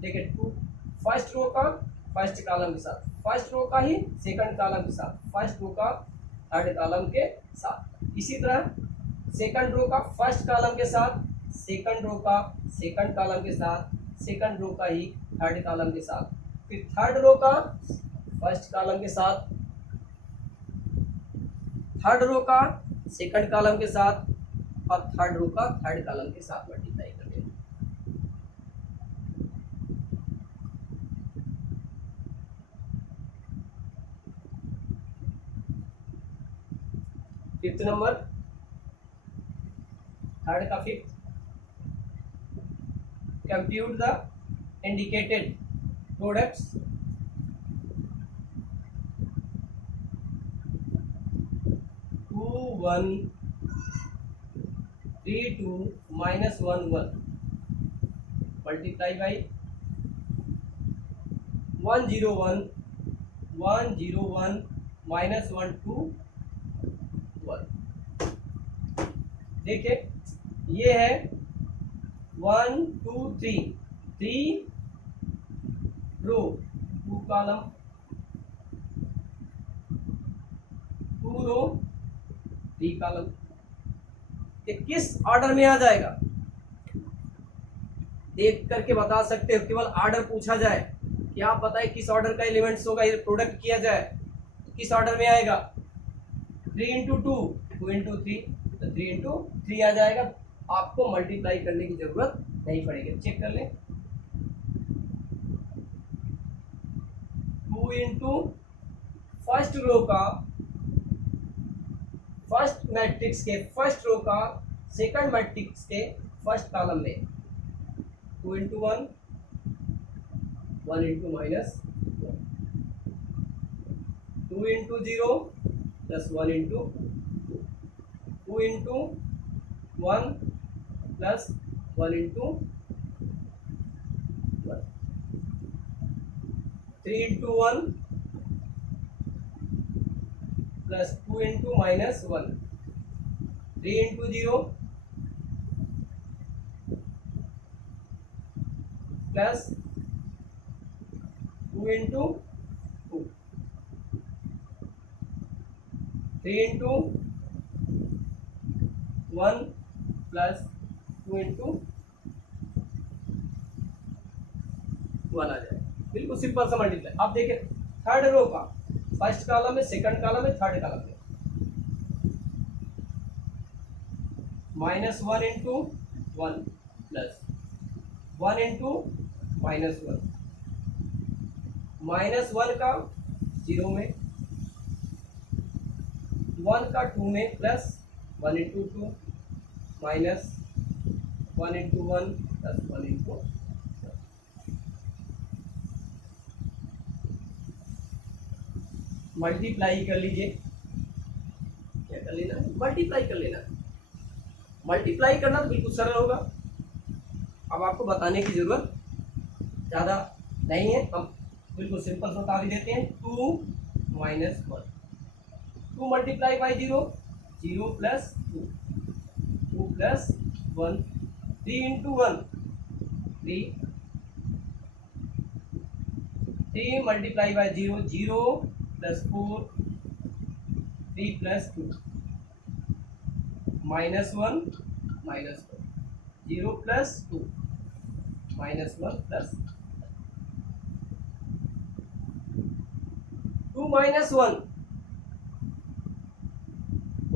देखिए 2 फर्स्ट रो का फर्स्ट कॉलम के साथ, फर्स्ट रो का ही सेकंड कॉलम के साथ, फर्स्ट रो का थर्ड कॉलम के साथ। इसी तरह सेकंड रो का फर्स्ट कॉलम के साथ, सेकंड रो का सेकंड कॉलम के साथ, सेकंड रो का ही थर्ड कॉलम के साथ, फिर थर्ड रो का फर्स्ट कॉलम के साथ, थर्ड रो का सेकंड कॉलम के साथ और थर्ड रो का थर्ड कॉलम के साथ मल्टीप्लाई कर देना। फिफ्थ नंबर, थर्ड का fifth, compute the indicated products 2 1 3 2 minus 1 1 multiply by 1 0 1 1 0 1 minus 1 2 1। देखिए ये है 1 2 3 3 रो 2 कॉलम 2 रो 3 कॉलम। ये किस ऑर्डर में आ जाएगा देख करके बता सकते हो, केवल ऑर्डर पूछा जाए कि आप बताएं किस ऑर्डर का एलिमेंट्स होगा, ये प्रोडक्ट किया जाए तो किस ऑर्डर में आएगा। 3 इंटू 2 2 इंटू 3 तो 3 इंटू 3 आ जाएगा। आपको मल्टीप्लाई करने की जरूरत नहीं पड़ेगी। चेक कर लें, 2 इंटू फर्स्ट रो का फर्स्ट मैट्रिक्स के फर्स्ट रो का सेकंड मैट्रिक्स के फर्स्ट कॉलम में 2 into 1 1 into minus 2 into 0 plus 1 into 2 into 1 plus 1 into 1 3 into 1 plus 2 into minus 1 3 into 0 plus 2 into 2 3 into 1 plus 2 into 1 आ जाए। बिल्कुल simple सा multiply. अब देखिए थर्ड रो का फर्स्ट कॉलम में, सेकंड कॉलम में, थर्ड कॉलम में minus 1 into 1 plus 1 into minus 1 minus 1 का 0 में, 1 का 2 में plus 1 into 2 minus 1 into 1 plus 1 into. Multiply कर लीजिए, क्या कर लेना, मल्टीप्लाई कर लेना। मल्टीप्लाई करना तो बिल्कुल सरल होगा, अब आपको बताने की जरूरत ज़्यादा नहीं है, हम बिल्कुल सिंपल बता भी देते हैं। 2 minus 1 2 multiply by 0 0 plus 2 2 plus 1 3 into 1 3 3 multiply by 0 0 plus 4 3 plus 2 minus 1 0 plus 2 minus 1 plus 2 minus 1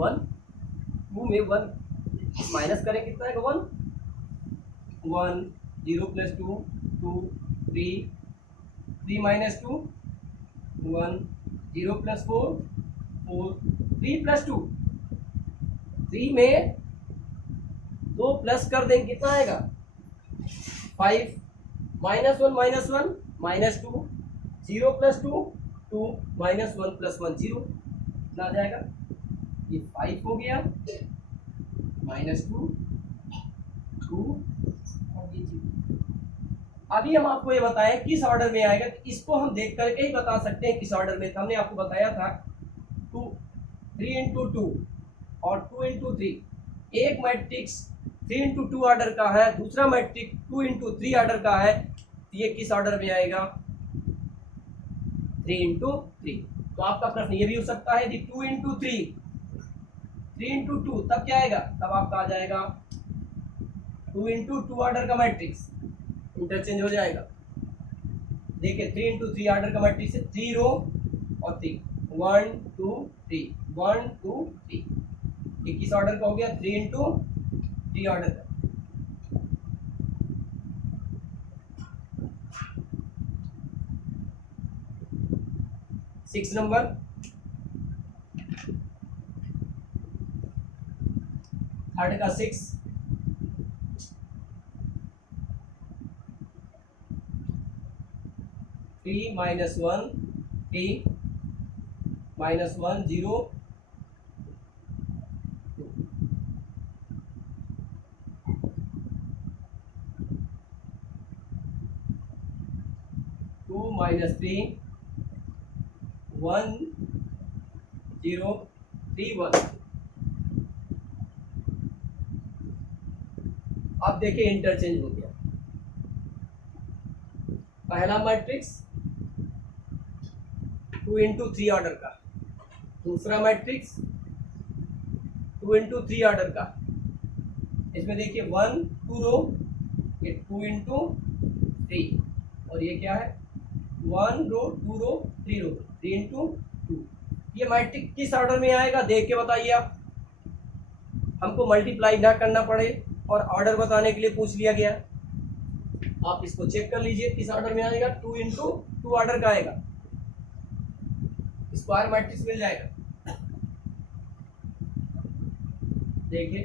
1 2 में 1 माइनस करें कितना है 1 1 0 प्लस 2 2 3 3 माइनस 2 1 0 प्लस 4 4 3 प्लस 2 3 में 2 प्लस कर देंगे कितना आएगा 5 minus 1 minus 2 0 plus 2 2 minus 1 plus 1 0 कितना आ जाएगा, ये 5 हो गया माइनस 2 2 और ये 0। अभी हम आपको ये बताएं किस ऑर्डर में आएगा, तो इसको हम देख करके ही बता सकते हैं किस ऑर्डर में। हमने आपको बताया था 3 इंटू 2 और 2 इंटू 3। एक मैट्रिक्स 3 इंटू 2 ऑर्डर का है, दूसरा मैट्रिक्स 2 इंटू 3 ऑर्डर का है, तो ये किस ऑर्डर में आएगा 3 इंटू 3। तो आपका प्रश्न ये भी हो सकता है यदि 2 इंटू 3 इंटू 2 तब क्या आएगा, तब आपका आ जाएगा 2 इंटू 2 ऑर्डर का मैट्रिक्स इंटरचेंज हो जाएगा। देखिए 3 इंटू 3 ऑर्डर का मैट्रिक्स है, 3 रो और 3, 1 2 3 1 2 3, ये किस ऑर्डर का हो गया? 3 इंटू 3 ऑर्डर का। सिक्स नंबर, थर्ड का 6, थ्री माइनस 1 3 माइनस 1 0 2 माइनस 3 1 0 3 1। अब देखिए इंटरचेंज हो गया। पहला मैट्रिक्स 2 इंटू 3 ऑर्डर का, दूसरा मैट्रिक्स 2 इंटू 3 ऑर्डर का। इसमें देखिए 1 2 रो, ये 2 इंटू 3, और ये क्या है? 1 रो 2 रो 3 रो, 3 इंटू 2। ये मैट्रिक्स किस ऑर्डर में आएगा देख के बताइए आप। हमको मल्टीप्लाई ना करना पड़े और ऑर्डर बताने के लिए पूछ लिया गया। आप इसको चेक कर लीजिए किस ऑर्डर में आएगा। 2 इंटू 2 ऑर्डर का आएगा, स्क्वायर मैट्रिक्स मिल जाएगा। देखिए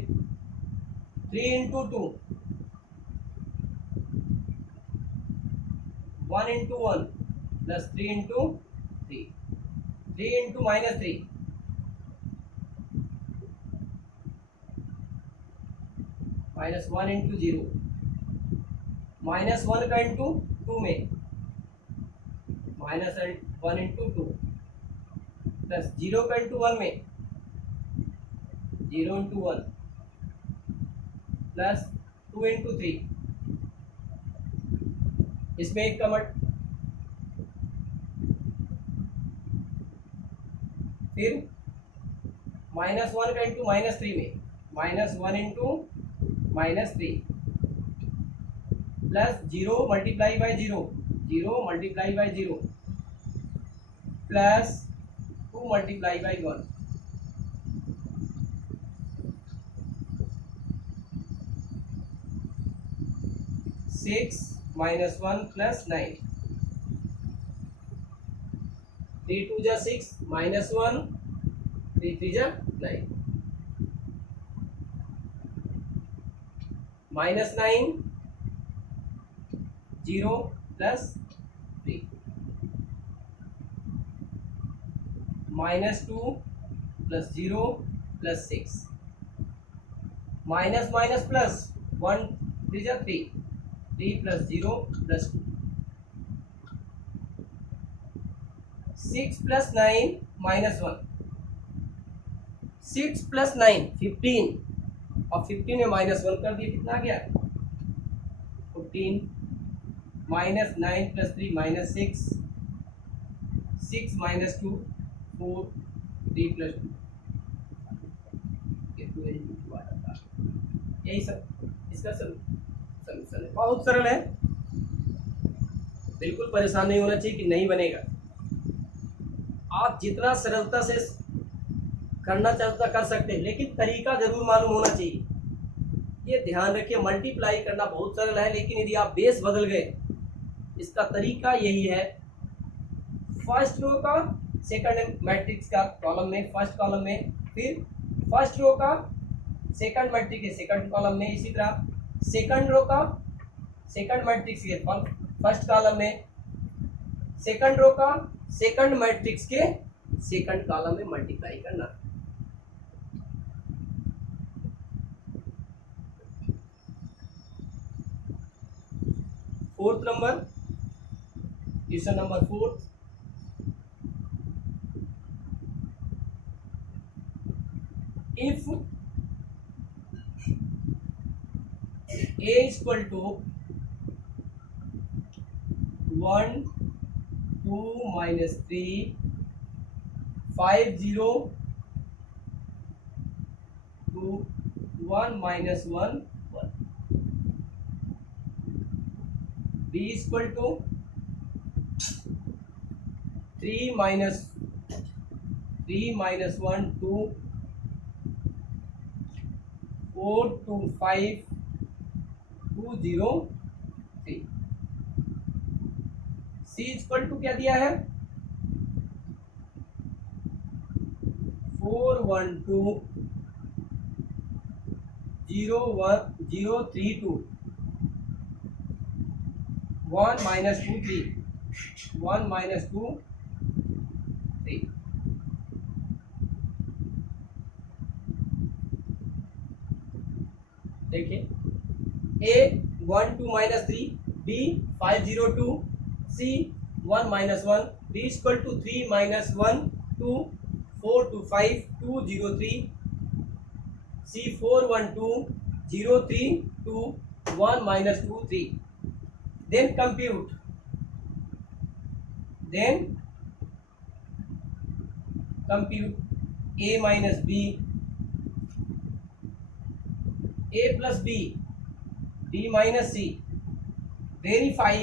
3 into 2, 1 into 1 plus 3 into 3, 3 into minus 3, minus 1 into 0, minus 1 का इंटू 2 में माइनस 1 इंटू 2, प्लस 0 का इंटू 1 में 0 इंटू 1, प्लस 2 इंटू 3, इसमें एक कमट, फिर माइनस 1 का इंटू माइनस 3 में minus 1 into minus 3, plus 0 multiply by 0, 0 multiply by 0, plus 2 multiply by 1, 6 minus 1 plus 9, 3 2 जा 6 माइनस 1, 3 3 जा 9, minus 9 0 plus 3, minus 2 plus 0 plus 6, minus minus plus 1 3 जा 3, 3 plus 0 plus 2, 6 plus 9 minus 1, 6 plus 9 15, और 15 में माइनस 1 कर दिए, कितना गया? 15, minus 9 plus 3 minus 6, 6 minus 2 4, 3 plus 2, यही सब इसका सॉल्यूशन है। बहुत सरल है, बिल्कुल परेशान नहीं होना चाहिए कि नहीं बनेगा। आप जितना सरलता से करना चाहता कर सकते हैं, लेकिन तरीका जरूर मालूम होना चाहिए। ये ध्यान रखिए, मल्टीप्लाई करना बहुत सरल है, लेकिन यदि आप बेस बदल गए, इसका तरीका यही है। फर्स्ट रो का सेकंड मैट्रिक्स का कॉलम में फर्स्ट कॉलम में, फिर फर्स्ट रो का सेकंड मैट्रिक्स के सेकंड कॉलम में, इसी तरह सेकंड रो का सेकंड मैट्रिक्स के फर्स्ट कॉलम में, सेकंड रो का सेकंड मैट्रिक्स के सेकंड कॉलम में मल्टीप्लाई करना। Fourth number, question number 4, if a is equal to 1 2 minus 3 5 0 2 1 minus 1 1, b equal to 3 minus 1 2 4 2 5 2 0 3। c equal to क्या दिया है 4 1 2 0 1 0 3 2 1 माइनस 2 3 1 माइनस 2 3। देखिए a 1 2 minus 3, b 5 0 2, c 1 minus 1, d equal to 3 minus 1 2 4 2 5 2 0 3, c 4 1 2 0 3 2 1 minus 2 3। then compute a minus b, a plus b, b minus c, verify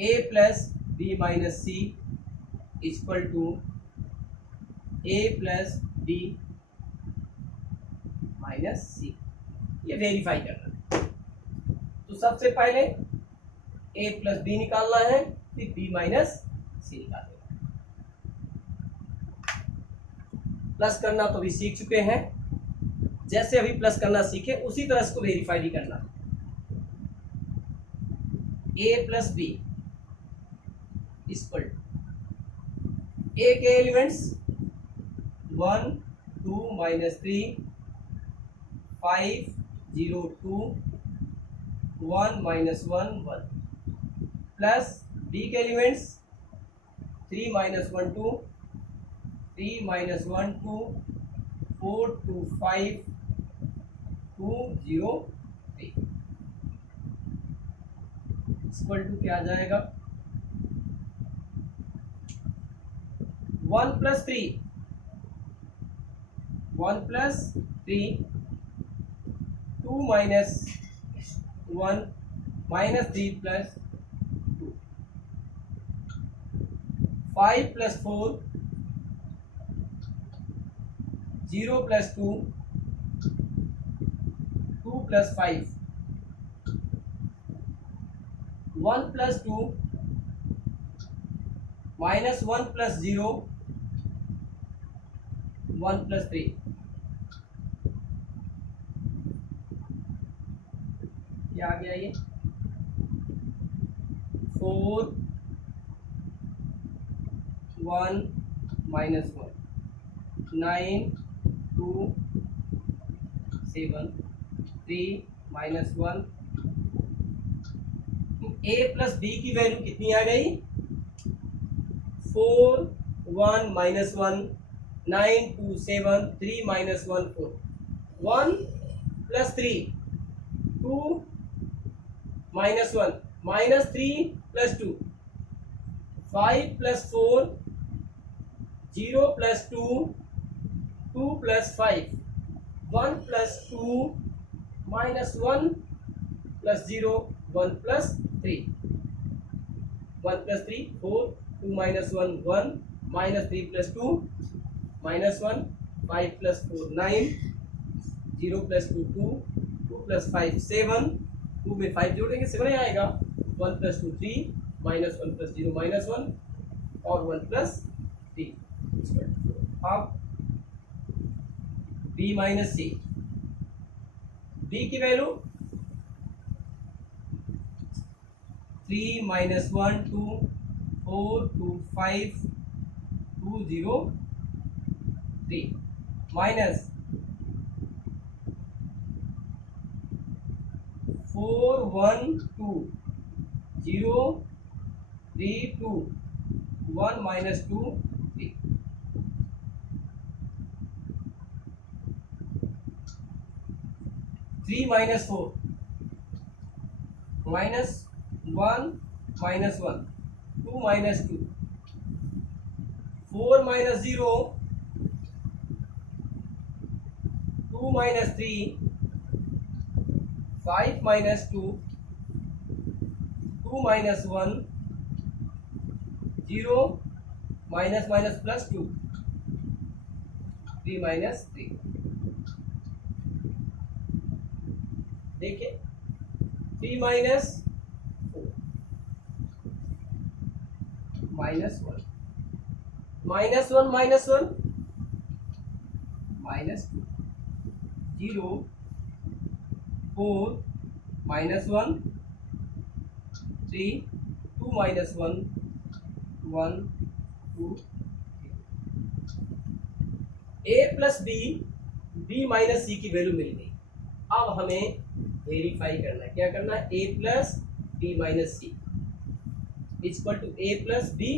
a plus b minus c equal to a plus b minus C. ये verify करना है। तो सबसे पहले a plus B निकालना है, फिर b minus सी निकालना है। प्लस करना तो भी सीख चुके हैं, जैसे अभी प्लस करना सीखे उसी तरह इसको वेरीफाई भी करना है। a plus B equal a के elements 1 2 minus 3 5 0 2 1 minus 1 1 plus b के elements 3 minus 1 2 3 minus 1 2 4 2 5 2 0 3 equal to क्या आ जाएगा 1 plus 3 2 minus 1 minus 3 plus 2 5 plus 4 0 plus 2 2 plus 5 1 plus 2 minus 1 plus 0 1 plus 3। क्या आ गया ये 4 1 minus 1 9 2 7 3 minus 1। a plus B की वैल्यू कितनी आ गई 4 1 minus 1 9 2 7 3 minus 1 4 1 plus 3 2 minus 1 minus 3 plus 2 5 plus 4 0 plus 2 2 plus 5 1 plus 2 minus 1 plus 0 1 plus 3 1 plus 3 4 2 minus 1 1 minus 3 plus 2 minus 1 5 plus 4 9 0 plus 2 2 2 plus 5 7 2 में 5 जोड़ेंगे 7 ही आएगा 1 प्लस 2 3 माइनस 1 प्लस 0 माइनस 1 और 1 plus 3। अब b minus सी, b की value 3 minus 1 2 4 2 5 2 0 3 minus 4 1 2 0 3 2 1 minus 2 3 3 minus 4 minus 1 minus 1 2 minus 2 4 minus 0 2 minus 3, 5 minus 2, 2 minus 1, 0 minus minus plus 2, 3 minus 3. देखिए 3 minus 4 minus 1 minus 1 minus 1 minus 2, 0 4 minus 1 3, 2 minus 1 1 2. a plus B, B minus C की value मिल गई। अब हमें verify करना है, क्या करना है, a plus B minus C equal to a plus B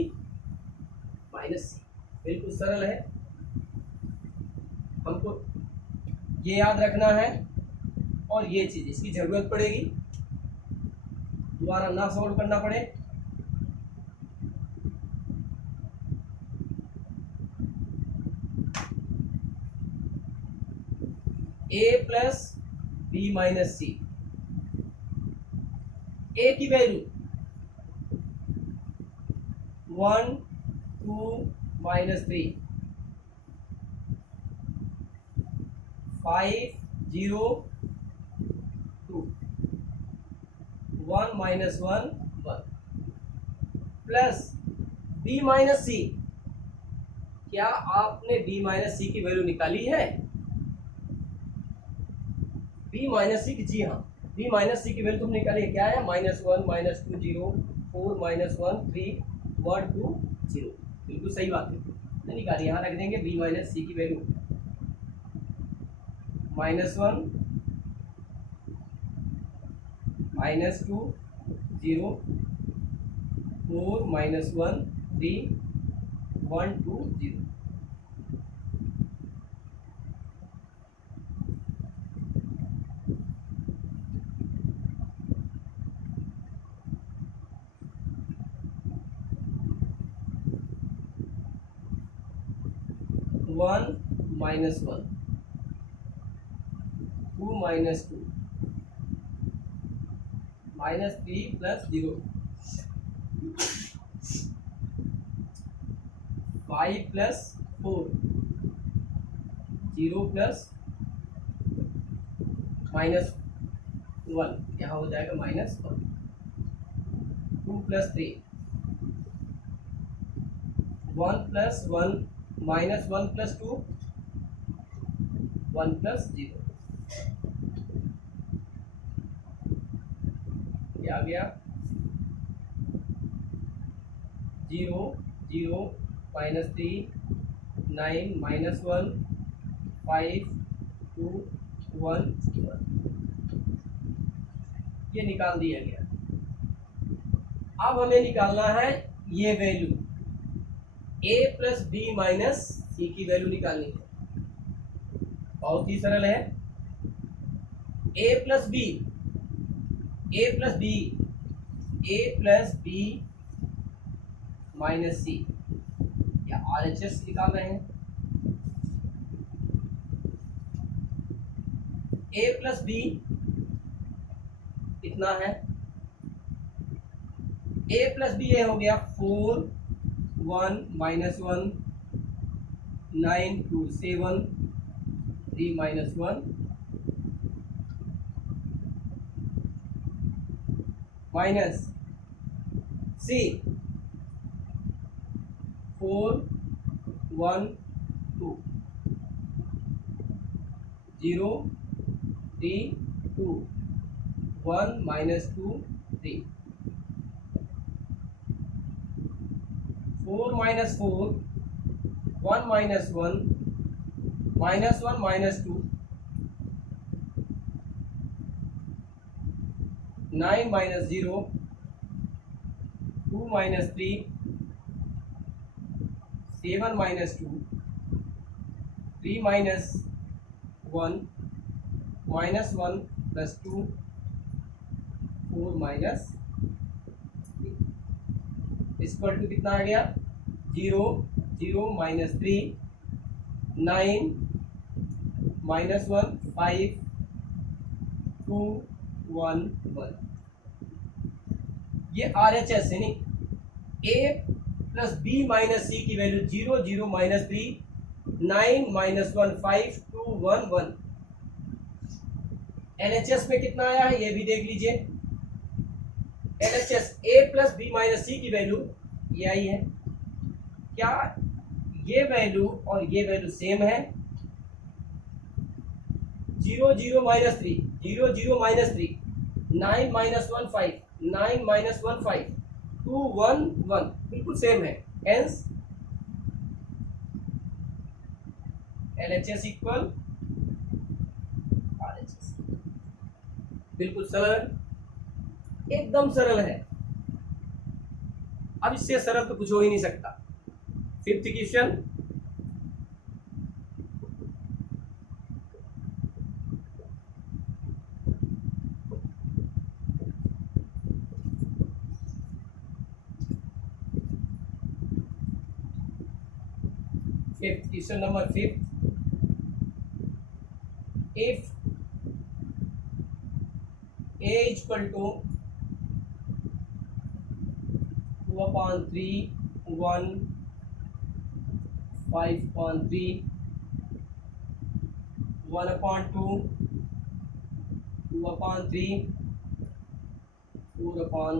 minus C. बिल्कुल सरल है, हमको ये याद रखना है और ये चीज इसकी जरूरत पड़ेगी, दोबारा ना सॉल्व करना पड़े। a plus B minus C, a की value 1 2 minus 3, 5 0 2, 1 minus 1 1 plus b minus सी। क्या आपने b माइनस सी की वैल्यू निकाली है? b माइनस सी की, जी हाँ, b माइनस सी की वैल्यू तुमने निकाली है। क्या है? -1 -2 0 4 -1 3 1 2 0। बिल्कुल सही बात है, निकाली। यहाँ रख देंगे b माइनस सी की value -1 -2 0 4 -1 3 1 2 0। One -1 2 -2 -3 plus 0 5 plus 4 0 plus -1, यहाँ हो जाएगा -1 2 प्लस 3 1 प्लस 1 -1 प्लस 2 1 प्लस 0। क्या आ गया? 0 0 -3 9 -1 5 2 1 1। ये निकाल दिया गया। अब हमें निकालना है ये value, a plus B minus C की वैल्यू निकालनी है। बहुत ही सरल है। a plus B, a plus B, a plus B minus C, या RHS निकाल रहे हैं। a प्लस बी कितना है? a प्लस बी ये हो गया 4 1 -1 9 2 7 3 -1 minus C 4 1 2 0 3 2 1 -2 3 4 -4 1 -1 -1 -2 9 -0 2 -3 7 -2 3 -1 -1 plus 2 4 minus equal to कितना आ गया? 0 0 -3 9 -1 5 2 1 1। ये RHS है नहीं, A plus B minus C की वैल्यू 0 0 -3 9 -1 5 2 1 1। LHS में कितना आया है ये भी देख लीजिए। LHS A plus B minus C की वैल्यू ये आई है। क्या ये वैल्यू और ये वैल्यू सेम है? 0 0 -3 0 0 -3 9 -1 5 9 -1 5 2 1 1 बिल्कुल सेम है। Hence LHS equal RHS। बिल्कुल सरल, एकदम सरल है। अब इससे सरल तो कुछ हो ही नहीं सकता। Fifth question, question number 5। If A equal to 2/3 1 5/3 1/2 2/3 4/3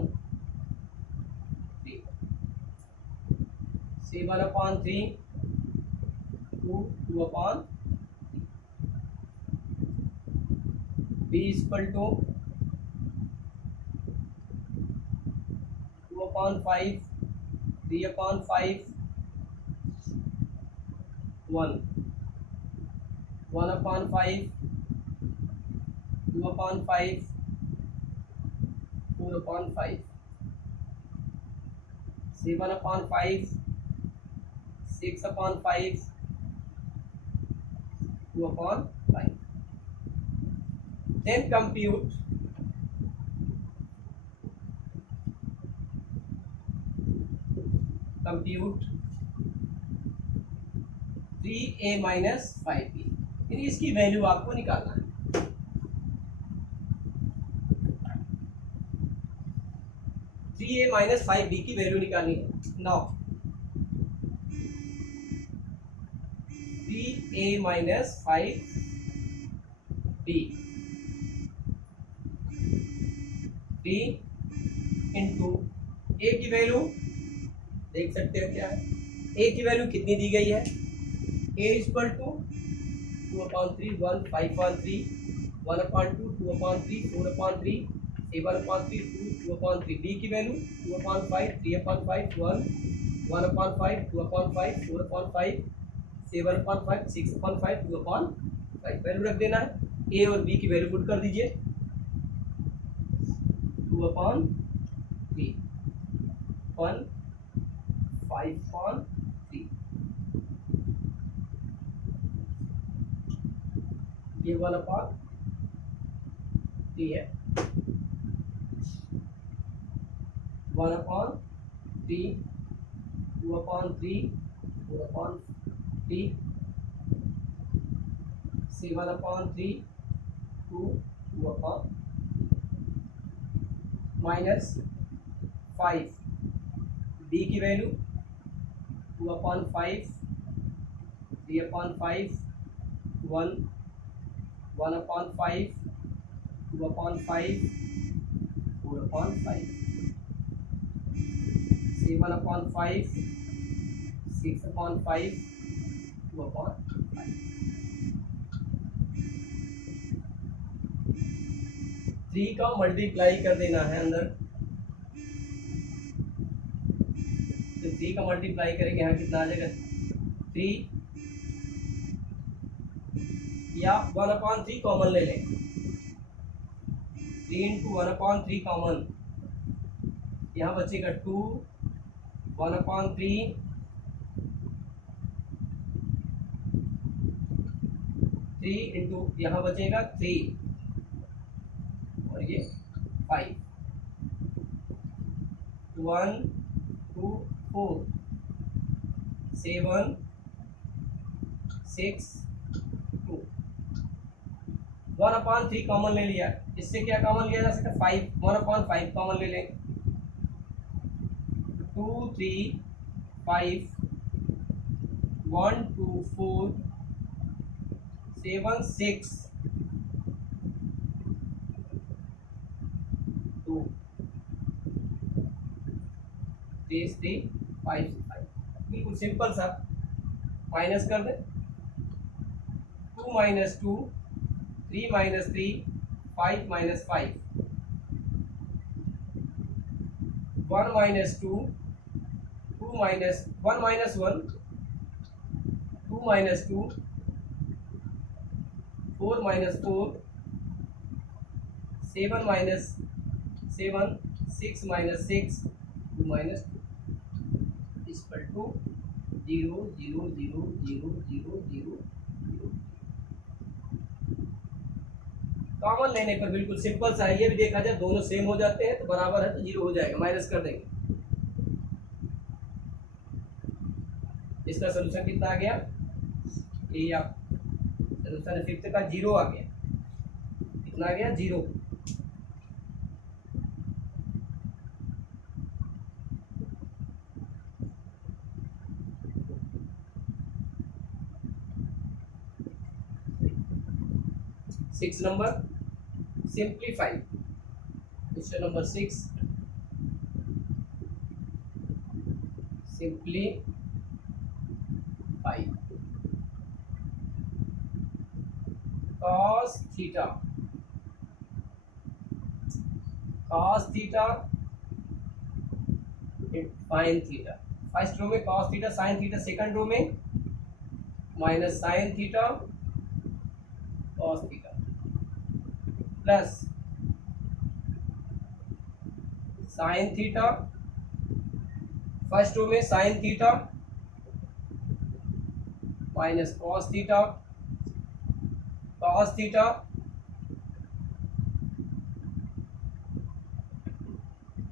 7/3 2/3 B equal to 2/5 3/5 1 1/5 2/5 4/5 7/5 6/5 2/5। then compute compute 3A minus 5B। फिर इसकी वैल्यू आपको निकालना है। 3A minus 5B की वैल्यू निकालनी है। Now 3A minus 5B 3 into A की वैल्यू देख सकते हो क्या है। A की वैल्यू कितनी दी गई है? A equal to 2/3 1 5/3 1/2 2/3 4/3 7/3 2/3। B की वैल्यू 2/5 3/5 1 1/5 2/5 4/5 7/5 6/5 2/5। वैल्यू रख देना है। A और B की वैल्यू पुट कर दीजिए। 2/3 1 5/3 ये 1/3 है। 1/3 2/3 4/3 7/3 2/3 माइनस 5 B की वैल्यू 2/5 3/5 1 1/5 2/5 4/5 7/5 6/5 2/5। 3 का मल्टीप्लाई कर देना है अंदर। तो 3 का मल्टीप्लाई करेंगे यहाँ कितना आ जाएगा? 3 या 1/3 कॉमन ले लें। 3 इंटू 1/3 कॉमन, यहाँ बचेगा 2 1/3 3 इंटू यहाँ बचेगा 3 और ये 5 1 2 4 7 6 2 1/3 कॉमन ले लिया, इससे क्या कॉमन लिया जा सकता है 5, 1/5 कॉमन ले लें, 2 3 5 1 2 4 7 6 2 3 3 5 5, बिल्कुल सिंपल सा। माइनस कर दे, 2 minus 2 3 minus 3 5 minus 5, 1 minus 2 2 minus 1 minus 1 2 minus 2 4 minus 4 7 minus 7 6 minus 6 2 minus 2 equal to 0 0 0 0 0 0 0। Common लेने पर बिल्कुल सिंपल सा है, ये भी देखा जाए दोनों सेम हो जाते हैं तो बराबर है तो 0 हो जाएगा, माइनस कर देंगे। इसका सोल्यूशन कितना आ गया, ये आप सोल्यूशन फिफ्थ का 0 आ गया, कितना आ गया 0। Six number simplify, question number 6 simplify. cos theta sin theta, first row में cos theta sin theta, second row में minus sin theta cos theta plus sin theta, first row में sin theta minus cos theta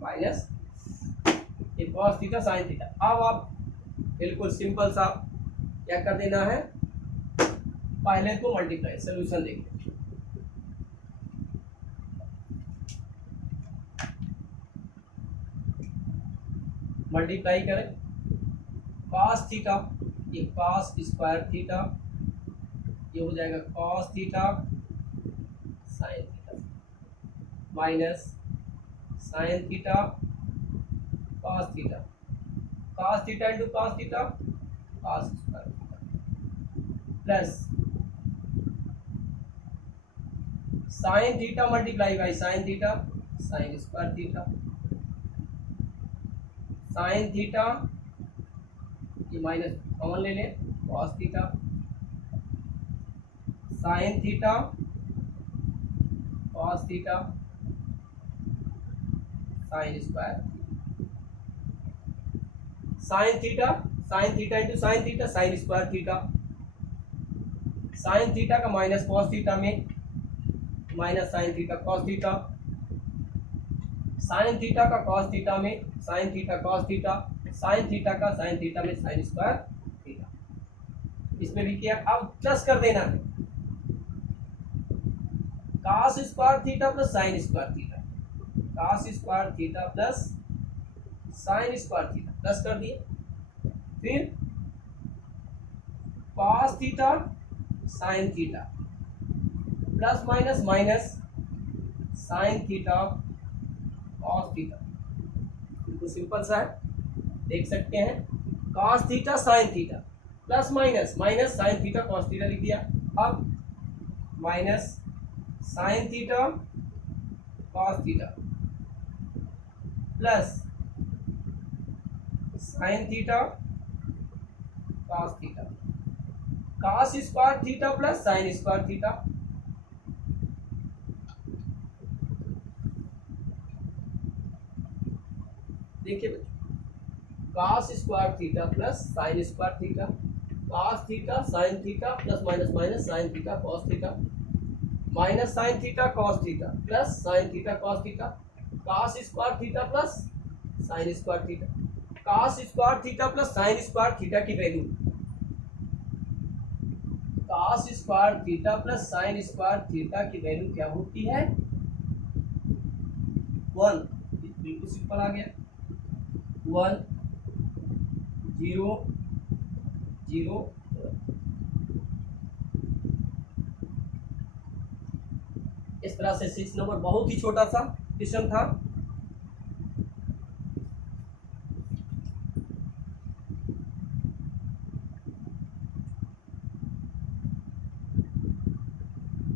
minus ये cos theta sin theta. अब आप बिल्कुल simple सा क्या कर देना है, पहले तो मल्टीप्लाई, सोल्यूशन देखिए। मल्टीप्लाई करें, cos थीटा ये cos स्क्वायर थीटा, ये हो जाएगा cos theta sin theta minus sin theta cos theta, cos theta into cos theta cos square theta plus sin theta multiply by sin theta sin square theta, sin theta ये minus common ले लें cos theta, sin theta cos theta sin square, sin theta into sin theta sin square theta, sin theta का minus cos theta में minus sin theta cos theta, sin theta का cos theta में sin theta cos theta, sin theta का sin theta में sin square theta. इसमें भी किया, अब प्लस कर देना है cos square theta plus sin square theta, cos square theta plus sin square theta plus कर दिए, फिर cos theta sin theta plus minus minus sin theta cos theta, बिल्कुल सिंपल सा है, देख सकते हैं cos theta sin theta plus minus minus sin theta cos theta लिख दिया। अब minus sin theta cos theta plus sin theta cos theta, cos square theta plus sin square theta, देखिए cos square theta plus sin square theta, cos theta sin theta plus minus minus sin theta cos theta, minus sin theta cos theta plus sin theta cos theta, cos square theta plus sin square theta, cos square theta plus sin square theta की value cos square theta plus sine square theta की value क्या होती है 1। बिल्कुल simple आ गया 1 0 0। इस तरह से 6 नंबर बहुत ही छोटा सा क्वेश्चन था।